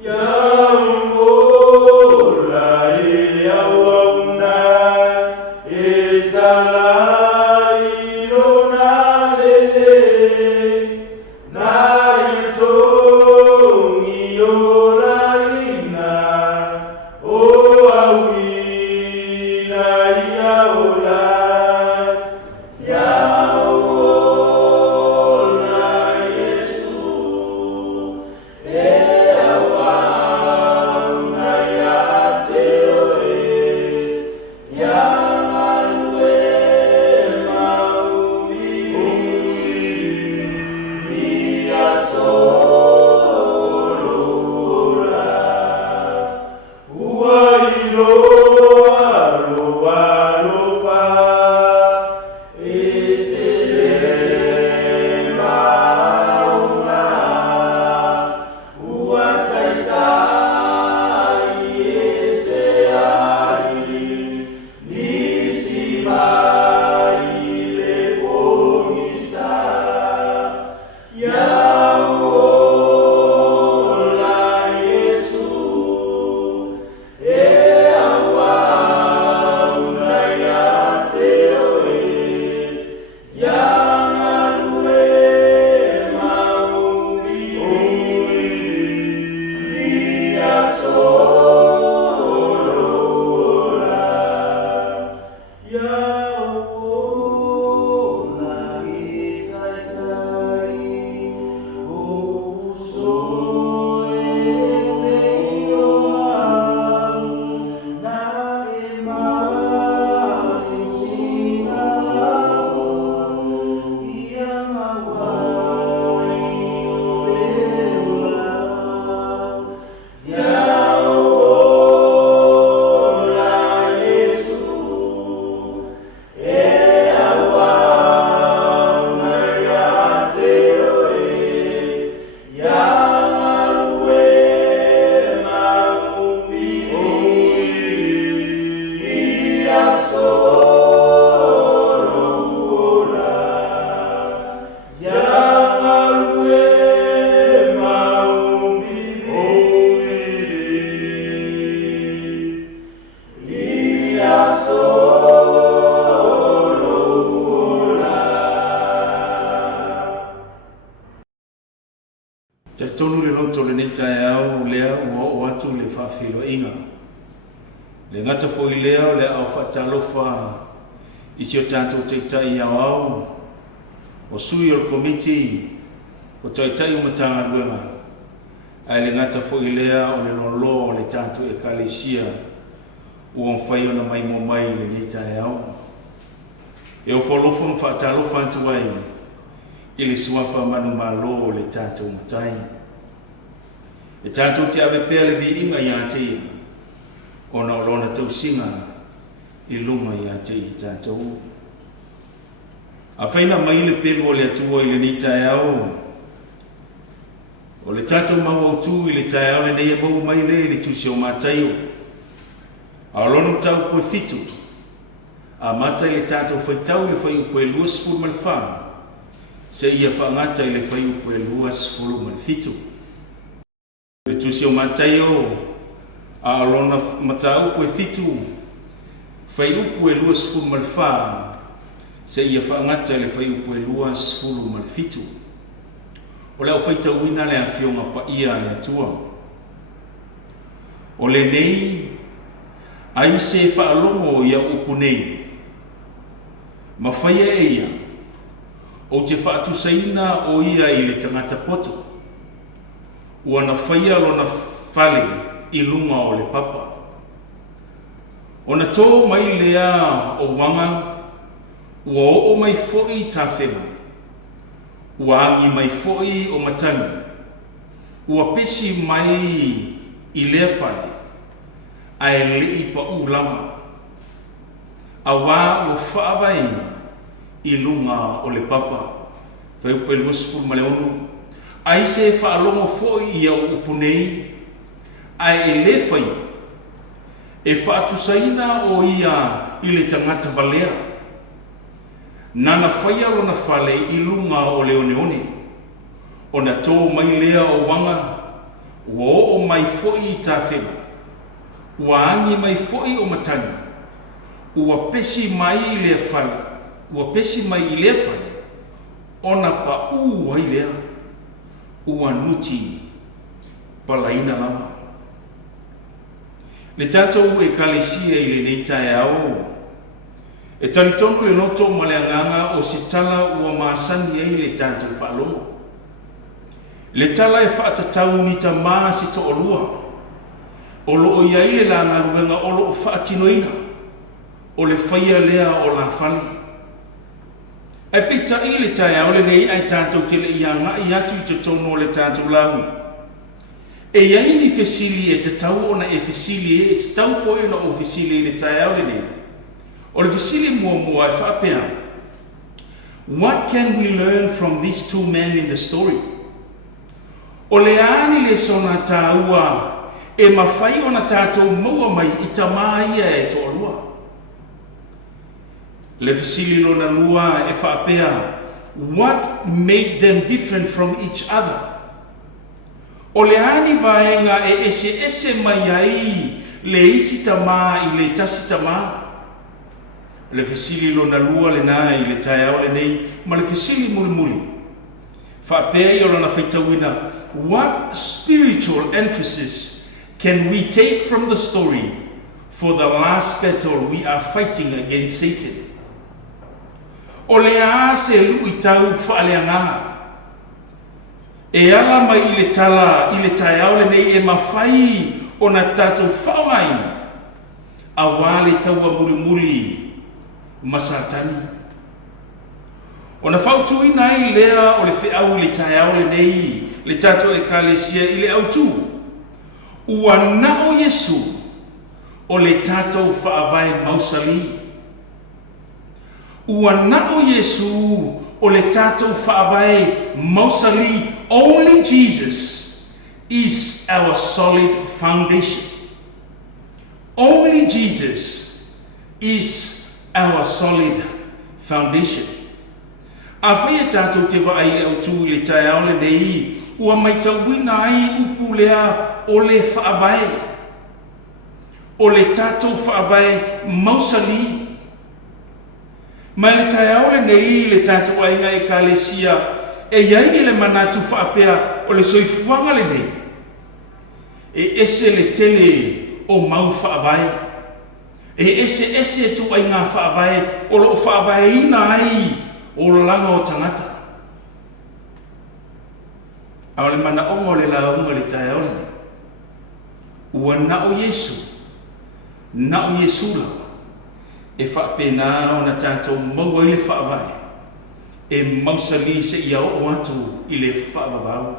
Na le nei tai au lea ua atu le whawhiloinga. Le ngata fo I lea o le au whaatalofa isi o tātou Taitai au o sui o komiti o Taitai o Matagaluega. Ai le ngata fo I lea o le lolo o le tātou ekalesia ua mwhai ona mai mo mai le nei tai au. E o wholofo ma whaatalofa atu ai I le suafa manu malo o le tātou matai. E tātou te awe pēr le vi inga ia te ia. O na olona tausinga I lunga ia te I tātou. A whaina mai le pelu o le atua I le ni tai au. O le tātou mau au tū I le tai au le nei e mau mai le tusi o matai o. A olona mtau poe fitu. A matai le tātou whaitau le whai upoe luas furu mal whaa. Se ia whaangata I le whai upoe luas furu mal fitu. Le tusi o matai o. A olona matau poe fitu. Whai upoe luas furu mal whaa. Se ia whaangata le whai upoe luas furu mal fitu. O leo whaitau wina le a whionga pa ia le atua. O le nei. Ai se whaalongo ia upu nei. Ma whaia e ia. O te whaatusaina o ia I le tangata poto. Ua na whaia lo na whale I lunga o le papa. O na tō mai lea o wanga. Ua o mai foi ta whenga. Ua angi mai foi o matangi. Ua pesi mai I lea whale. Ai lei pa ulama. Awa o whaawaina I lunga o le papa. Whai upe luasipuru ma le onu. Ai se whaalongo foi ia o upunei. Ai le whai. E whaatusaina o ia I le tangata valea. Nana whai alo na whale I lunga o le one one. O na tō mai lea o wanga. Ua o mai foi I tā whenga. Ua angi mai foi o matani. Ua pesi mai I lea whale. Ua pesi mai I lea whale. Ona pa ua I lea. Ua nuti palaina lava. Le tātou e kalesia I le nei tai au. E talitonu le noto ma le anganga o si tala ua maasani ai le tātou whaalongo. Le tala e whaatatau ni ta maa si to olua. O loo ia I le Lauga o loo whaatinoina. O le whaia lea o la whale. E pita I le tai au le nei ai tātou te le ia ngai atu I te tono o le tātou Lauga. E iai ni fesili e te tau ona e fesili e te tau foi ona o fesili le tai au le nei. O le fesili mua e whapea. What can we learn from these two men in the story? O le ani le sona tāua e mawhai ona tātou maua mai I tamaia e tōlua. Le fesili lona lua e whapea. What made them different from each other? O le ani vaenga e ese mai ai le isi tama I le tasi tama. Le fesili lona lua le nā I le tai au le nei, ma le fesili muli. Whapea I o lona whaitawina. What spiritual emphasis can we take from the story for the last battle we are fighting against Satan? O lea se lui tau whaaleanganga. E ala mai I le tala, I le tai au le nei e mawhai o na tātou whaongaina. A wale taua muli masatani. O na whautuina I lea o le whiau I le tai au le nei, le tātou e kalesia I le autu. Ua na o Yesu o le tātou whaavai mausali. Ua na o Yesu o le tātou whaavai mausali. Only Jesus is our solid foundation. Only Jesus is our solid foundation. A whaia tātou te wa ai le autu I le tai au le nei. Ua mai tauina ai upu lea o le whaavai. O le tātou whaavai mausali. Mai le tai au le nei le tātou ainga e kalesia. E iai le manatu whaapea o le soifuanga le nei. e ese le tele o mau whaavai. E ese tu ai ngā whaavai, o lo whaavai ina ai o langa o tangata. Au le mana ongo le launga le tai au le. Ua na o Yesu, na o Yesu la. E whaapena o na tātou maua i le whaavai. E mausali se ia o atu i le whaavavau.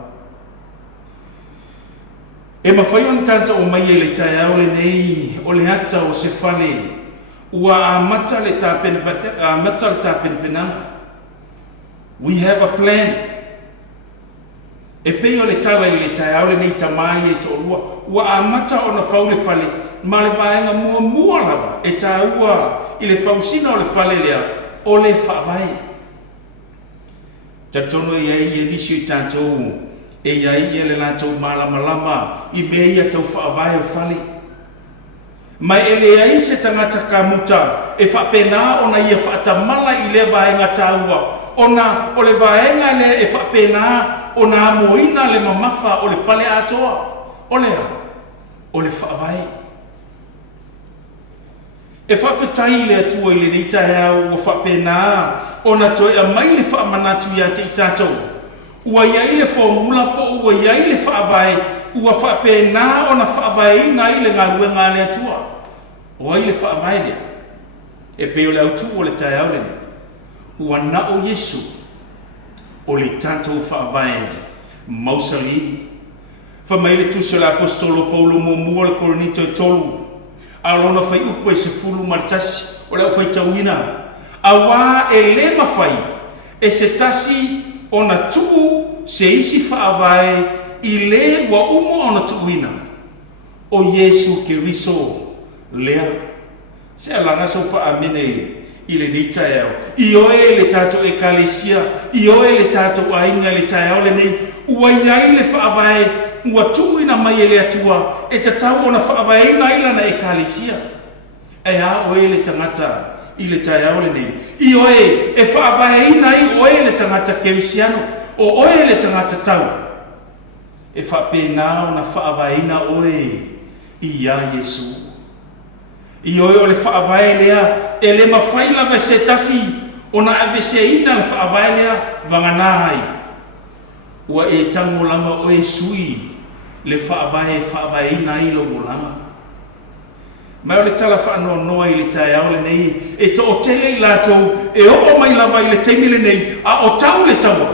E mawhai on tātou o mai e le tai au le nei o le ata o se whale. Ua a mata le tāpen penanga. We have a plan. E pei o le tawa i le tai au le nei tamai e to lua. Ua a mata o na whau le whale. Ma le vaenga mua lava e tā ua i le whausina o le whale lea o le whaavai. Tatono i ai e nisi i tātou e iai e le lātou malama i mea ia tau whaavai o whale. Mai e le ai se tangata ka muta e whapena o na ia whaatamala i le vaenga tā ua. O le vaenga le e whapena o na amoina le mamafa o le whale atoa. O le whaavai. E whawhetai le atua i le reita hea o whapena o na toi a mai le whaamanatu ia te i tātou. Ua iai le formula po ua iai le whaavai ua whapena o na whaavai na i le ngalue ngā le atua. O ai le whaavai lea. E peo le autu o le tai au le ne. Ua na o Yesu o le tātou whaavai mausali. Whamai le tuso le apostolo Upolu mua le Korinito e tolu. Alona fai upo e se fulu maritasi o leo fai tauina. Awa e le mawhai e se tasi o na tuu se isi whaavai i le wa umo o na tuuina. O Yesu ke riso lea. Se alanga sau whaamene i le nei tai au. I oe le tātou e kalesia. I oe le tātou ainga le tai au le nei. Ua iai le whaavai ua tuuina mai e le atua e tatau o na whaavaina ila na e kalesia. E a oe le tangata i le tai au le nei. I oe e whaavaina i oe le tangata kerisiano o oe le tangata tau. E whapena o na whaavaina oe i a Yesu. I oe o le whaavai lea e le mawhaila me se tasi o na aveseina le whaavai lea vanganai. Ua e tango lama oe sui le whaavai na i lo lama. Mai o le tala whaanoa noa i le tai au le nei e to o tele i lātou e o mai lava i le teimi le nei a o tau le taua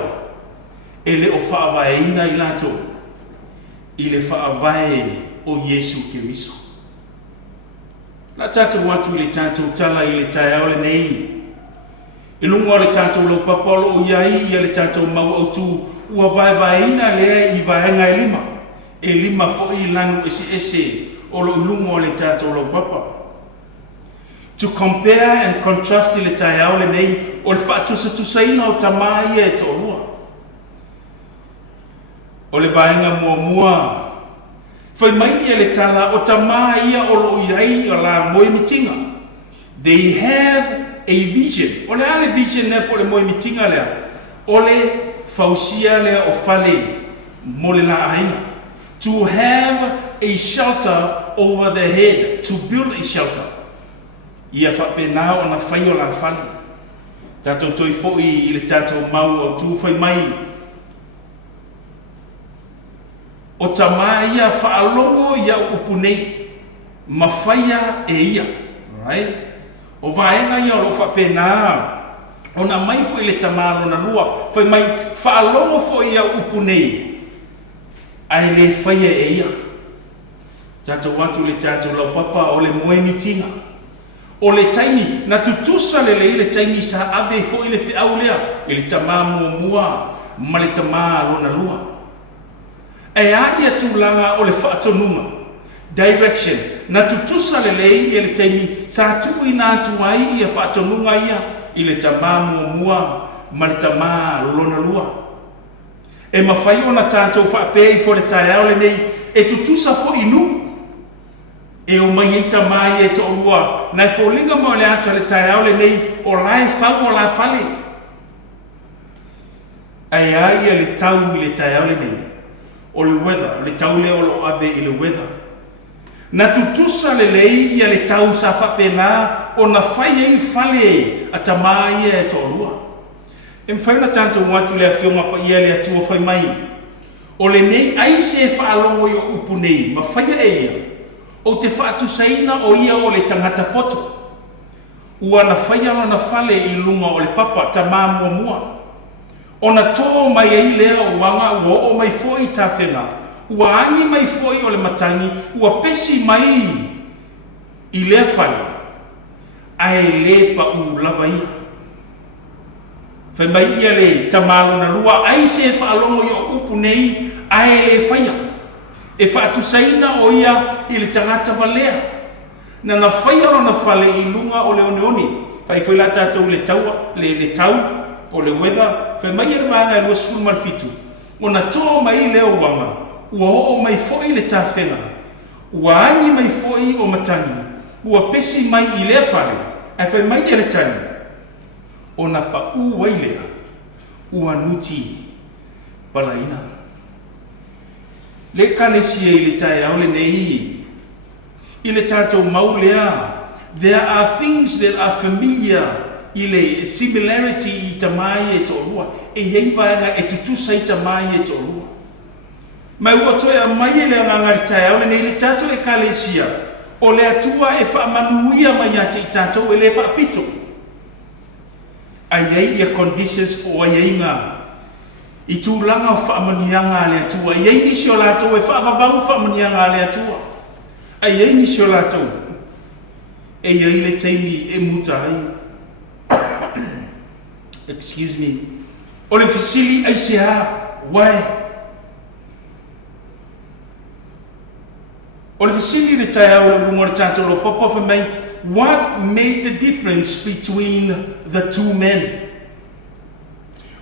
e le o whaavai na i lātou i le whaavai o Yesu Kiriso. La tātou watu i le tātou tala i le tai au le nei i lungo le tātou lau papalo o iai i le tātou mau au tū ua vaevaina lea i vaenga e lima. E lima fo i lanu ese o lo lungo le tātou lo papa. To compare and contrast le tai au le nei o le whaatusa-tusaina o tamai e to rua. O le vaenga mua. Whai mai ia le tala o tamai ia o lo iai o la moe mitinga. They have a vision. O le ale vision ne po le moe mitinga lea. O le fausia lea o fale mo le la ainga. To have a shelter over their head, to build a shelter. Ia whapena o na whai o la whale. Tātou toi fōi i le tātou mau o tū whai mai. O tamā ia whaalongo ia upunei. Mawhaia e ia. Right? O vaenga ia o lo whapena. O na mai fōi le tamā na lua. Whai mai whaalongo fōi ia upunei. Ai le whaia e ia. Tātou watu le tātou lau papa o le moe mitinga. O le taimi, na tutusa le taimi sa ave fo i le whiau lea. I le tamā mua, ma le tamā lona lua. E a ia tūlanga o le whaatonunga. Direction, na tutusa le i le taimi sa tui nā tuai i a whaatonunga ia. I le tamā mua, ma le tamā lona lua. E mawhai o na tātou whaapei fo le tai au le nei, e tutusa fo inu. E o mai eita mai e to rua, nai fo linga mo le ata le tai au le nei, o lai whau o la whale. Ai ai e le tau i le tai au le nei, o le weather, o le tau lea o lo ave i le weather. Na tutusa le lei ia le tau sa whapena o na whai ei whale a tamai e to lua. E mwhaina tanto watu lea whionga pa ia lea tua whai mai. O le nei ai se whaalongo i o upu nei, ma whaia e ia. O te whaatu saina o ia o le tangata poto. Ua na whaia lo na whale i lunga o le papa ta mua mua. O na tō mai ei lea o wanga ua o mai foi ta whenga. Ua angi mai foi o le matangi, ua pesi mai i lea whale. Ae le pa u lava ia. Whai mai ia le tamalo na lua, ai se whaalongo i o upu nei, ae le whaia. E whaatu saina o ia i le tangata valea. Na na whaia lo na whale i lunga o le one. Whai whai la tātou le taua, le tau, po le weather. Whai mai ia le maanga e luas fulmal fitu. O na tō mai leo wanga, ua o mai foi le tāwhenga. Ua angi mai foi o matangi. Ua pesi mai i lea whale. Ai whai mai ia le tani. O na pa u wailea, ua nuti palaina. Le kanesia i le tae au le nei. I le tātou maulea, there are things that are familiar i le similarity i tamai e tōrua. E hei vaenga e tutusa i tamai e tōrua. Mai ua toe a mai e le angangari tae au le nei le tātou e kanesia. O le atua e whaamanuia mai ate i tātou e le whaapito. Ai ei ia conditions o ai ei ngā. I tūlanga o whaamanianga le atua. Ai ei nisi o lātou e whaavavau whaamanianga le atua. Ai ei nisi o lātou. E ei le teimi e mutai. Excuse me. O le fasili ai se ha. Wai. O le fasili le tai au le urumore tātou lo popo wha mai. What made the difference between the two men?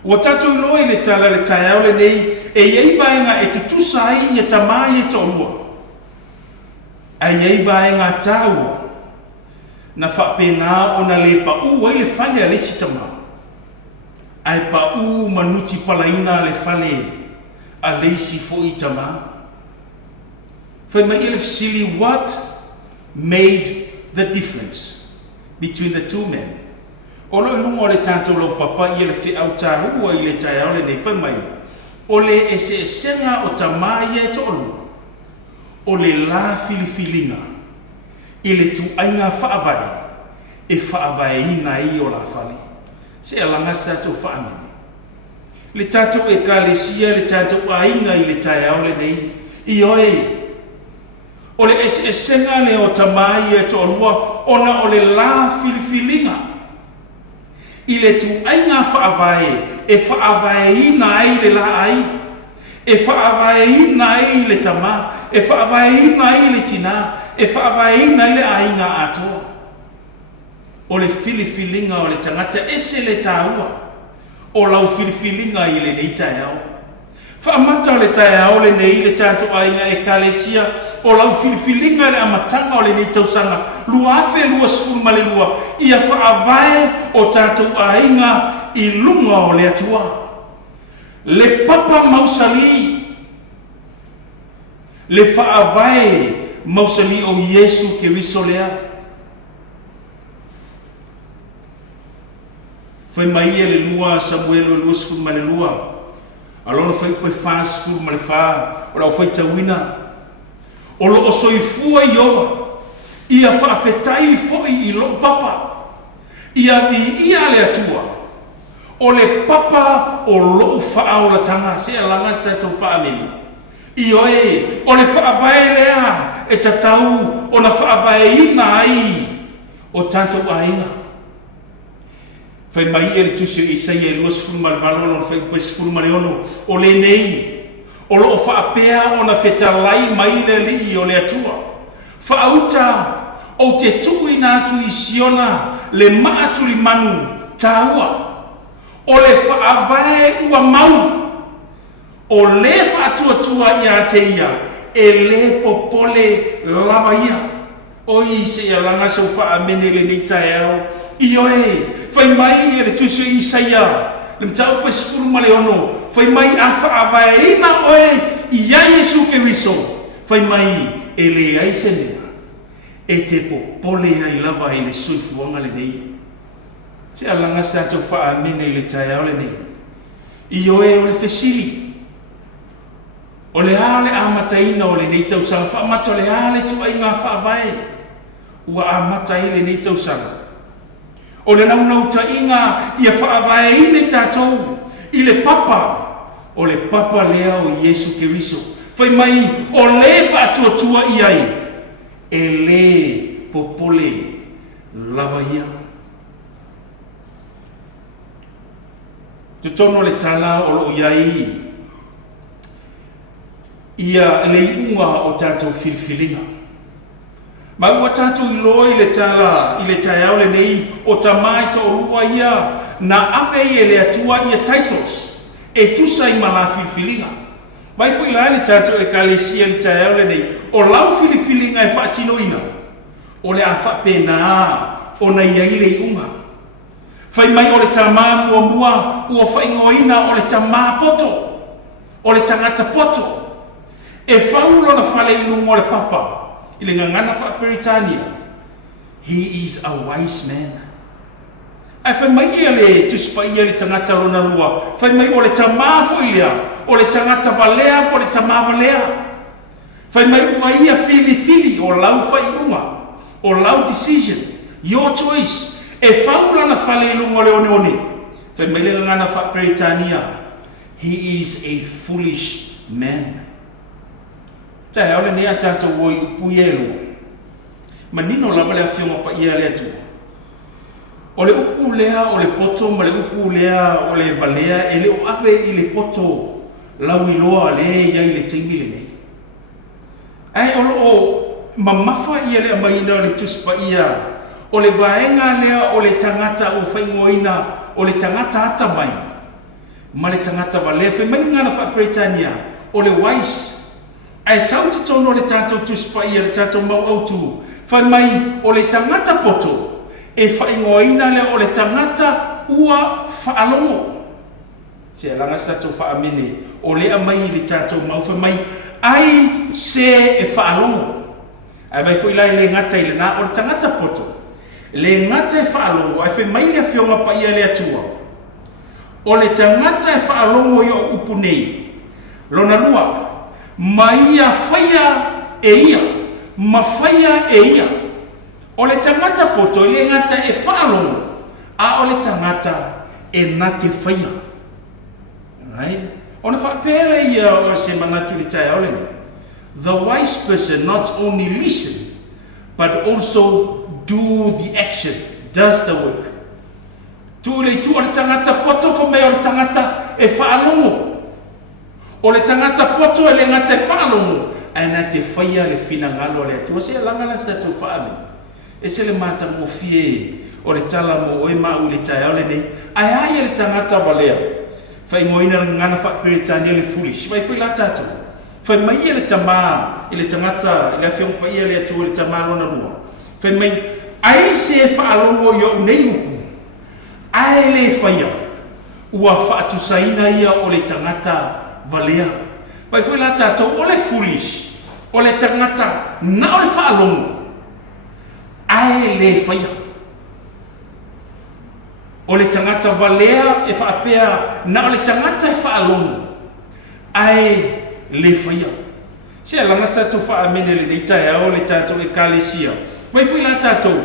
Ua tātou loe le tala le tai au le nei, e iei vaenga e tutusa ai i tamai e tōrua. A iei vaenga tāua, na whapena o na le pa u ai le whale a lesi tama. Ai pa u manuti palaina le whale a lesi fo i tama. Whai mai ele fisili, what made the difference between the two men? O lo lungo le tātou lo papa i le whi au tāhua i le tai au le nei whai mai. O le ese esenga o tamai e tolu. O le la filifilinga. I le tu ainga whaavai. E whaavai ina i o la whale. Se alanga sa tātou whaamene. Le tātou e ka le sia le tātou ainga i le tai au le nei. I oe. O le esenga le o tamai e tolua, ona o le la filifilinga. I le tu ainga whaavae, e whaavae ina ai le la ai. E whaavae ina ai le tama, e whaavae ina ai le tina, e whaavae ina ai le ainga atoa. O le filifilinga o le tangata ese le tāua, o lau filifilinga i le nei tai au. Whaamata o le tai au le nei le tātou ainga e kalesia, o lau filifilinga le amatanga o le nei tausanga, lua afe lua sfuru male lua, ia whaavae o tātou ainga i lunga o le atua. Le papa mausali, le whaavae mausali o Yesu ke riso lea. Whai mai e le lua Samuel o lua sfuru male lua, alona whai pai wha sfuru male wha, o lau whai tawina. O lo o soifua i owa, ia whaafetai foi i lo papa, ia vi ia le atua, o le papa o lo whaaulatanga, se alanga sa tau whaameni. I oe, o le whaavae lea, e tatau, o na whaavae ina ai, o tātou ainga. Whai mai e le tusio Isaia e luas fulmare valono, whai pes fulmare ono, o le nei, o lo whaapea o na whetalai mai le li o le atua. Whaauta o te tui nātu i siona le maatu li manu tāua. O le whaavae ua mau. O le whaatuatua ia te ia e le popole lava ia. O i se ia langa so whaamene le ni tae au. I oe, whai mai e le tusio Isaia. Le mtau pa sifuru male ono, whai mai a whaavae ina oe ia Yesu Keriso fai mai e le ai senea e te popole ai lava i le soifuanga le nei se alanga sa tau whaamine i le tae le nei i oe o le fesili o le ale amataina o le nei tau sanga whaamata o le ale tu ai ngā whaavae ua amatai le nei tau sanga o le naunau ta inga ia whaavae i le tātou i le papa o le papa lea o Yesu Keriso fai mai o le whaatuatua i ai e le popole lava ia tutono le tala o lo iai ia le iunga o tātou filfilinga ma ua tātou iloi le tala i le taiao le nei o tamai ta o lua ia na ave i le atua ia titles e tusa i mala filfilinga mai fui la le tātou e kalesia le taiao le nei o lau filfilinga e whaatinoina o le a whapena o na ia i le iunga fai mai o le tamā mua ua whaingoina o le tamā poto o le tangata poto e whaulo na whale ilunga o le papa i le ngangana whaperitania he is a wise man ai fai mai ia le tuspa ia le tangata rona lua fai mai o le tamā foilea o le tangata valea o le tamā valea fai mai ua ia fili o lau whainunga o lau decision your choice e faula na fale ilunga le one fai mai le ngana whaperitania he is a foolish man tae ole nea tātou woi upuielu manino lava le afionga pa ia le atu o le upu lea o le poto ma le upu lea o le valea e le o ave i le poto lau iloa le ia i le taimi le nei ai o mamafa ia le amaina o le tuspa ia o le vaenga lea o le tangata o whaingoina o le tangata ata mai ma le tangata valea fai mani ngana whaperitania o le wise ai sautu tono le tātou tuspa ia le tātou mau autu fai mai o le tangata poto e whaingoina lea o le tangata ua whaalongo se langa tātou whaamene o lea mai le tātou mau fai mai ai se e whaalongo ai vai fo ilai le ngata ile na o le tangata poto le ngata e whaalongo ai fai mai le fionga pa ia le atua o le tangata e whaalongo i o upu nei lona lua ma ia whaia e ia ma whaia e ia o le tangata poto le ngata e whaalongo a o le tangata e nate whaia right o na whapele ia o se manatu le tai ole ni the wise person not only listen but also do the action, does the work. Tu le tu o le tangata poto fo me o le tangata e whaalongo. O le tangata poto e le ngata e whaalongo. Aina te whaia le whina ngalo le tu. Se langa na sa tu whaame. E se le mata mo fie o le tala mo o e mau le tai ole nei. Ai ai le tangata walea. Whai ngoina ngana whaperitania le foolish. Vai whi la tatu. Whai mai le tama, le tangata, le awhiong pa ia le atu le tama lona lua. Whai mai, ai se whaalongo yo nei upu. Ai le whaia. Ua whaatusaina ia o le tangata valea. Vai whi la tatu o le foolish. O le tangata na o le whaalongo. Ai le whaia. O le tangata valea e whaapea na o le tangata e whaalongo. Ai le whaia. Sia langa sa tu whaamene le nei tai au le tātou e kālesia. Wai whi la tātou,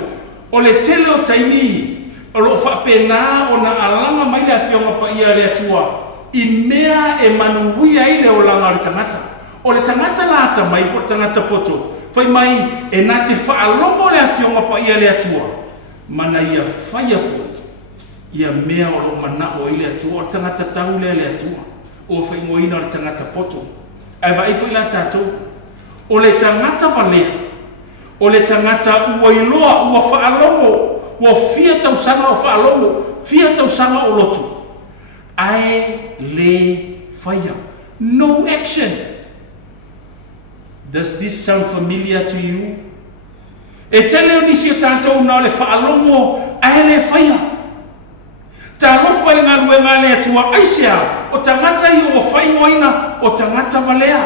o le tele o taimi, o lo whaapena o na alanga mai le awhionga pa ia le atua, I mea e manuia i le o langa le tangata. O le tangata la ata mai po tangata poto. Whai mai e nā te whaalongo le awhionga pa ia le atua. Mana ia whaia fot. Ia mea o lo mana o i le atua, o le tangata tau le atua. O whaingoina o le tangata poto. Ai vai whi la tātou. O le tangata valea. O le tangata ua iloa, ua whaalongo. Ua fia tau sanga o whaalongo. Fia tau sanga o lotu. Ai le whaia. No action. Does this sound familiar to you? E tele o nisi o tātou na le whaalongo. Ai le whaia. Tā lofa le ngā luenga le atua aisea o tangata I o whaingoina o tangata valea.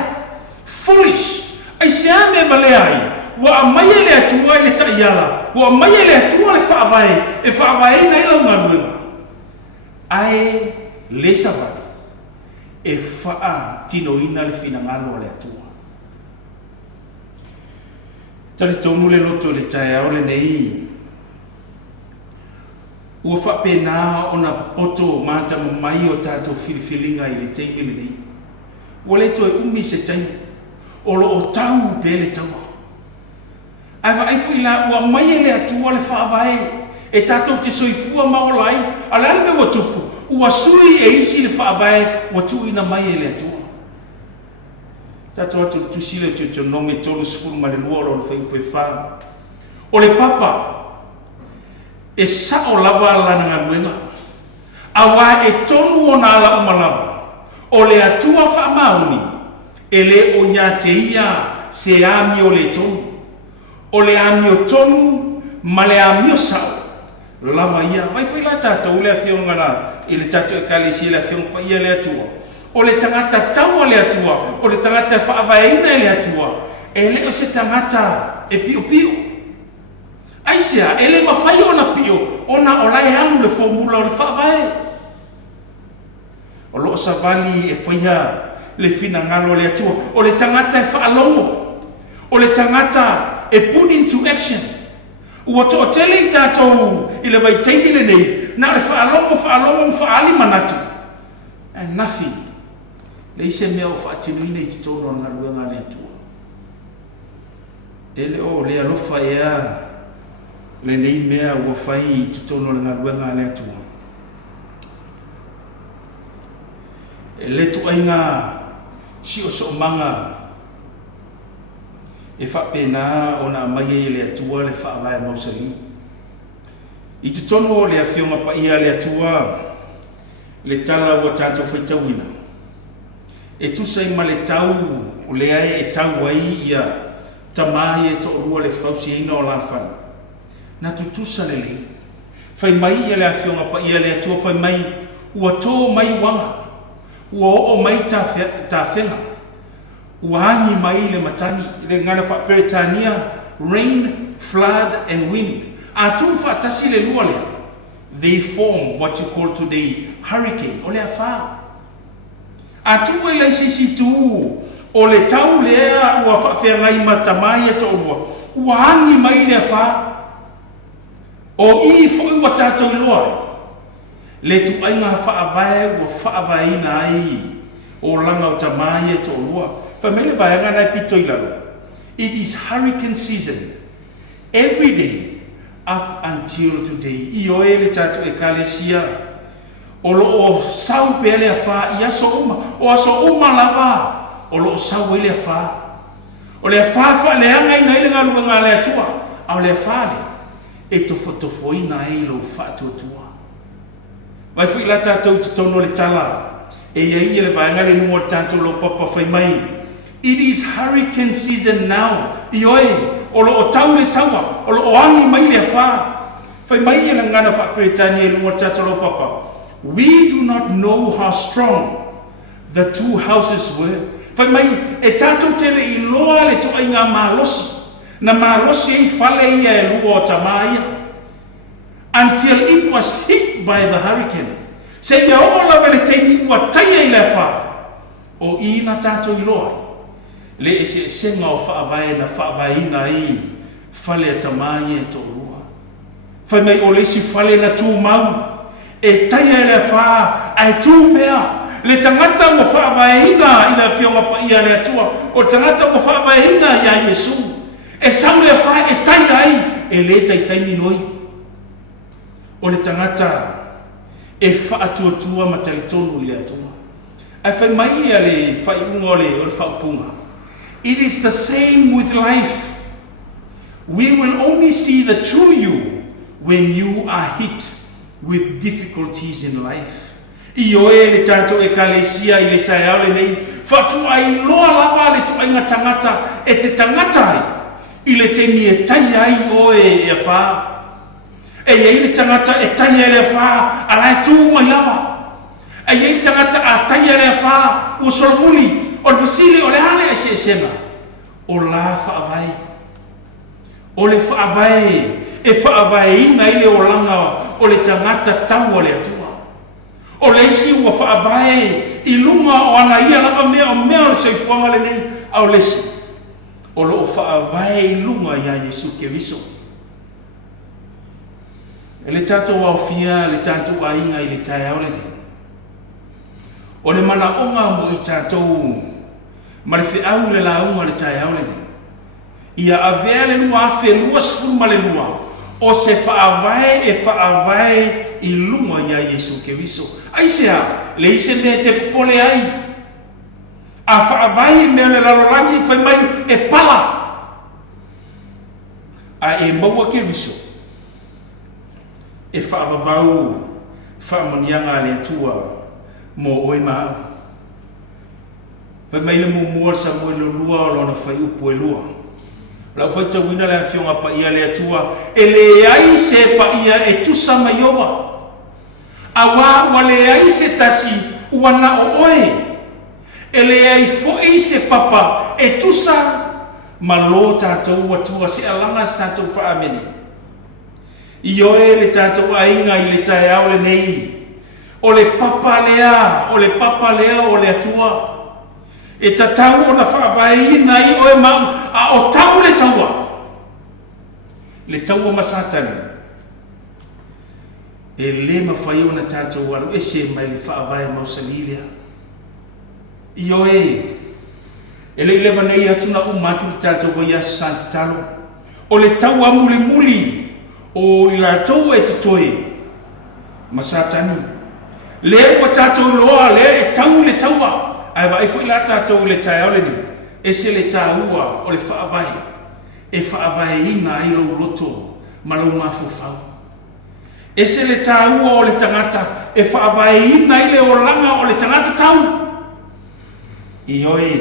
Foolish. Ai se ame valea ai. Wa amaia le atua le taiala. Wa amaia le atua le whaavae. E whaavae na ila ngaruenga. Ai le savali. E whaa tino ina le fina ngalo le atua. Tale tonu le loto le taiao le nei. Ua whapena ona poto mata mai o tātou whiriwhiringa I le teimi le nei. Ua le toi umi se taimi. Olo o tau pe le taua. Ai wa aifu ila ua mai le atua le whaavae. E tātou te soifua maolai. Alali me watupu. Ua sui e isi le whaavae. Watu ina mai le atua. Tātou atu tusile tu nome tolu sifuru ma le lua o le whaiupe wha. O le papa. E sao lava lana ngaruenga. Awa e tonu o na ala umalava. O le atua wha mauni. E le o nya te ia se ami o le tonu. O le ami o tonu ma le ami o sao. Lava ia. Vai foi la tata o le afionga na. E le tata e kale si le afionga pa ia le atua. O le tangata taua le atua. O le tangata whaavaina le atua. E le o se tangata e pio pio. Aisia, ele mawhai ona pio, ona olai alu le formula o le whaavae. O loo savali e whaia le fina ngalo le atua. O le tangata e whaalongo. O le tangata e put into action. Ua to o tele I tātou I le vai teimi le nei. Na le whaalongo whaali manatu. And nothing. Le ise mea o whaatinuine I te tono o ngaruenga le atua. Ele o le alofa ea. Le nei mea ua whai te tono le ngaruenga le atua. E le tuainga si o so manga e whapena o na mai le atua le whaavae mausali. I te tono le awhionga pa ia le atua le tala ua tātou whaitawina. E tusai ma le tau o le ai e tau ai ia tamai e to rua le whausiina o la whana. Na tutusa le lei. Whai mai ia le awhionga pa ia le atua whai mai ua tō mai wanga. Ua o mai tā whenga. Ua hangi mai le matangi. Le ngana whaperetania, rain, flood and wind. A tu whaatasi le lua lea. They form what you call today hurricane. O le awha. A tu e lai sisi tu. O le tau lea ua whawhengai matamai e tō rua. Ua hangi mai le awha. O I fo ua tātou loa. Le tu ainga whaavae ua whaavaina ai. O langa o tamai e tō rua. Whamele vaenga nai pito I lalo. It is hurricane season. Every day up until today. I oe le tātou e kalesia. O lo o sau pele a wha I aso uma. O aso uma lava. O lo o sau ele a wha. O le a wha le anga ina ile ngā lunga ngā le atua. Au le a wha le. E tofo ina e lo whaatuatua. Vai fui la tātou te tono le tala. E ia le vaenga le nungo le tātou lo papa whai mai. It is hurricane season now. I oe, o lo o tau le taua. O lo o angi mai le wha. Whai mai ia le ngana whaperetani e nungo le tātou lo papa. We do not know how strong the two houses were. Whai mai, e tātou tele I loa le toa I ngā mālosi. Na malosi ei fale ia e lua o tamai until it was hit by the hurricane. Se ia o la vele teimi ua taia I le wha. O ina tātou I loa. Le e se senga o whaavae na whaavaina I fale a tamai e tō lua. Whai mai o lesi fale na tū mau. E taia le wha ai tū pea. Le tangata o whaavaina I le whionga pa ia le atua. O tangata o whaavaina ia Yesu. E sau le wha e tai ai, e le taitai minoi. O le tangata, e wha atua ma talitonu I le atua. Ai whai mai ia le whai unga o le whaupunga. It is the same with life. We will only see the true you when you are hit with difficulties in life. I oe le tātou e kalesia I le taiao le nei. Whatu ai loa lava le tu ainga tangata, e te tangata ai. I le temi e tai ai oe e wha. E iei le tangata e tai ai le wha, ala e tū mai lava. E iei tangata a tai ai le wha, ua solomuli, O le fasili o le hale e se sema. O la whaavai. O le whaavai. E whaavai ina ile o langa o le tangata tau o le atua. O le isi ua whaavai i lunga o ana ia laka mea o mea o le seifuanga le nei au lesi. O lo whaavai i lunga ia Yesu ke viso. E le tātou au fia, le tātou a inga i le tai au le nei. O le mana onga mo i tātou ma le whiau le launga le tai au le nei. Ia a vea le lua a whelua sfuma le lua. O se whaavai e whaavai i lunga ia Yesu ke viso. Aisea, le ise mea te pole ai. A whaavai mea le lalolangi whai mai e pala. A e maua ke viso. E whaavavau whaamanianga le atua mo oi maa. Whai mai le mua sa mo e lua o lona whai upu e lua. Lau whai tawina le awhionga pa ia le atua. E le ai se pa ia e tusa mai owa. Awa wa le ai se tasi wana o oe. E le ai fo'i se papa e tusa ma lo tātou atua se alanga tātou whaamene. I oe le tātou ainga i le tae au le nei. O le papa lea o le atua. E ta tau o na whaavai nai oe mau a o tau le taua. Le taua masatani. E le mawhai o na tātou waru e se mai le whaavai mausalilea. I oe. E le ilewa nei atuna umatu le tātou vai asu santi talo. O le taua muli muli. O ila tau e te toe. Masatani. Le o tātou loa le e tau le taua. Ai vai foi la tātou le tai au le ni. E se le tāua o le whaavai. E whaavai ina i lo loto. Ma lo mafufau. E se le tāua o le tangata. E whaavai ina i le o langa o le tangata tau. I oe.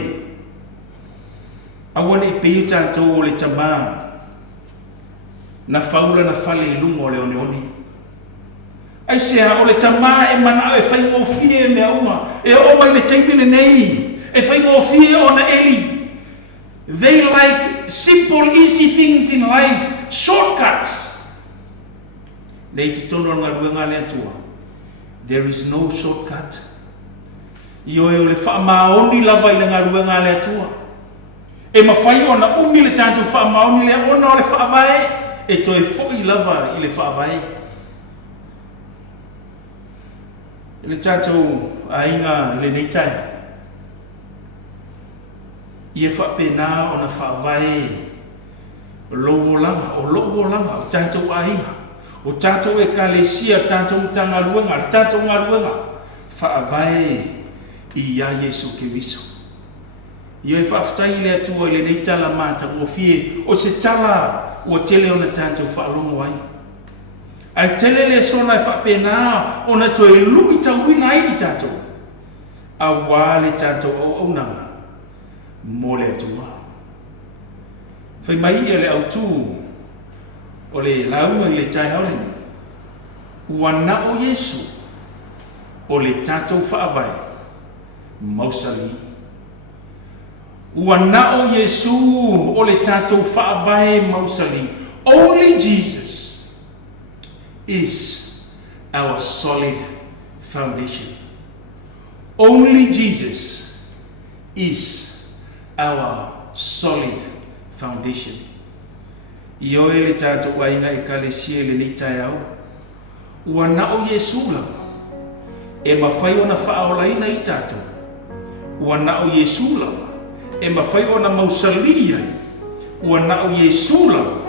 Awane i peiu tātou o le tamaa. Na faula na fale i lunga o le one oni. Ai sea o le tamaa e mana e whai ngō fie mea uma. E o mai le teimine nei. E whai ngō fie o na eli. They like simple, easy things in life. Shortcuts. Nei te tono ngā ruenga le atua. There is no shortcut. I oe o le wha maoni lava i le ngā ruenga le atua. E mawhai o na umi le tātou wha maoni le ona o le wha vae. E toi fo'i lava i le whaavai. Le tātou a inga le neitai. I e whapena o na whaavai. O logo langa, o tātou a inga. O tātou e ka le sia tātou tanga ruenga, tātou ngā ruenga. Whaavai i ia Yesu ke viso. I e whaftai le atua i le neitala māta o fie o se tala o tele ona tātou whaalonga wai. Ai tele le sona e whapena o na toi lui tauina i tātou. A wale tātou au aunanga. Mo le atua. Whai mai e le autu o le launga i le tai haoleni. Wana o Yesu o le tātou whaavai. Mausali. Wana o Yesu o le tātou whaavai mausali. Only Jesus is our solid foundation. Only Jesus is our solid foundation. I oe le tātou ainga e kalesia le ni tai au. Wana o Yesu lava. E mawhai ona whaolaina i tātou. Wana o Yesu lava. E mawhai ona mausali ai. Wana o Yesu lava.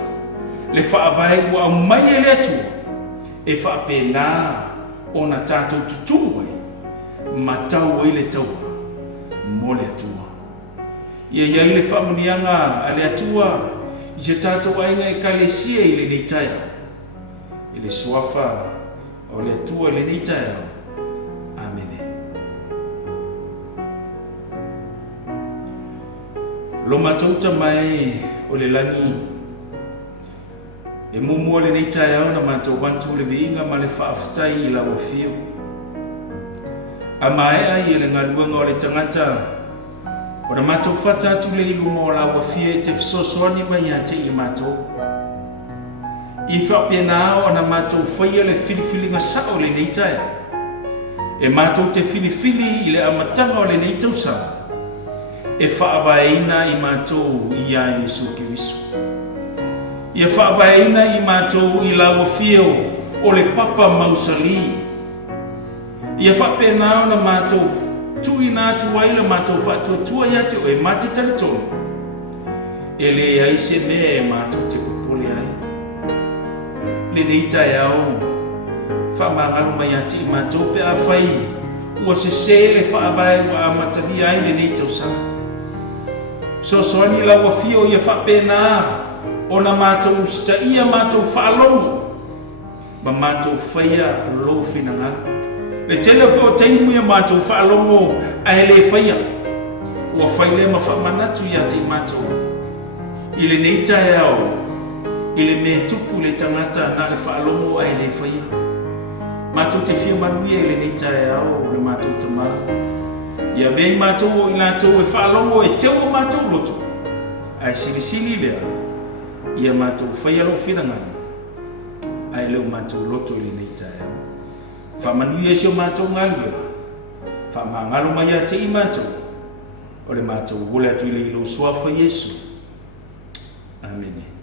Le whaavai ua mai e le atua. E whaapena ona tātou tutu ai. Matau ai le taua. Mo le atua. Ia iai le whamunianga a le atua. I se tātou ainga e kalesia i le neitaya. I le suafa o le atua i le neitaya. Amene. Lo matauta mai o le langi. E mumua le neitaya au na mātou wantu le veinga ma le whaafutai i la wafio. A mai ai e le ngaluanga o le tangata O na mātou whata atu le ilu mō la wafia e te whesosoni mai a te i mātou. I whapia nā o na mātou whaia le whiliwhili ngā sao le nei taia. E mātou te whiliwhili i le amatanga o le nei tausanga. E whaavaeina i mātou i a Yesu Kirisu. E whaavaeina i mātou i la wafia o le papa mausali. E whapia nā o na mātou tui nā tuai le mātou whātua tua ia te o e mate tale tonu. E le aise mea e mātou te pupole ai. Le nei tai au, whamangalo mai ati i mātou pe a whai, ua se le whaavai ua amatani ai le nei tausanga. So soani la wafio ia whape nā, o na mātou sta ia mātou whaalongo, ma mātou whaia lo whina ngalo. Le tele o taimu ia mātou whaalongo ai le whaia. Ua whaile ma whamanatu ia te mātou. I le nei tae au, i le mea tupu le tangata na le whaalongo ai le whaia. Mātou te whia manuia i le nei tae au o le mātou tamā. Ia vei mātou o i lātou e whaalongo e teo o mātou loto. Ai silisili lea, ia mātou whaia lo whina ngana. Ai leo mātou loto i le nei tae au. Whamanui e sio mātou ngaluewa. Whamangalo mai a te i mātou. O le mātou wole atu i le ilo suafa Yesu. Amen.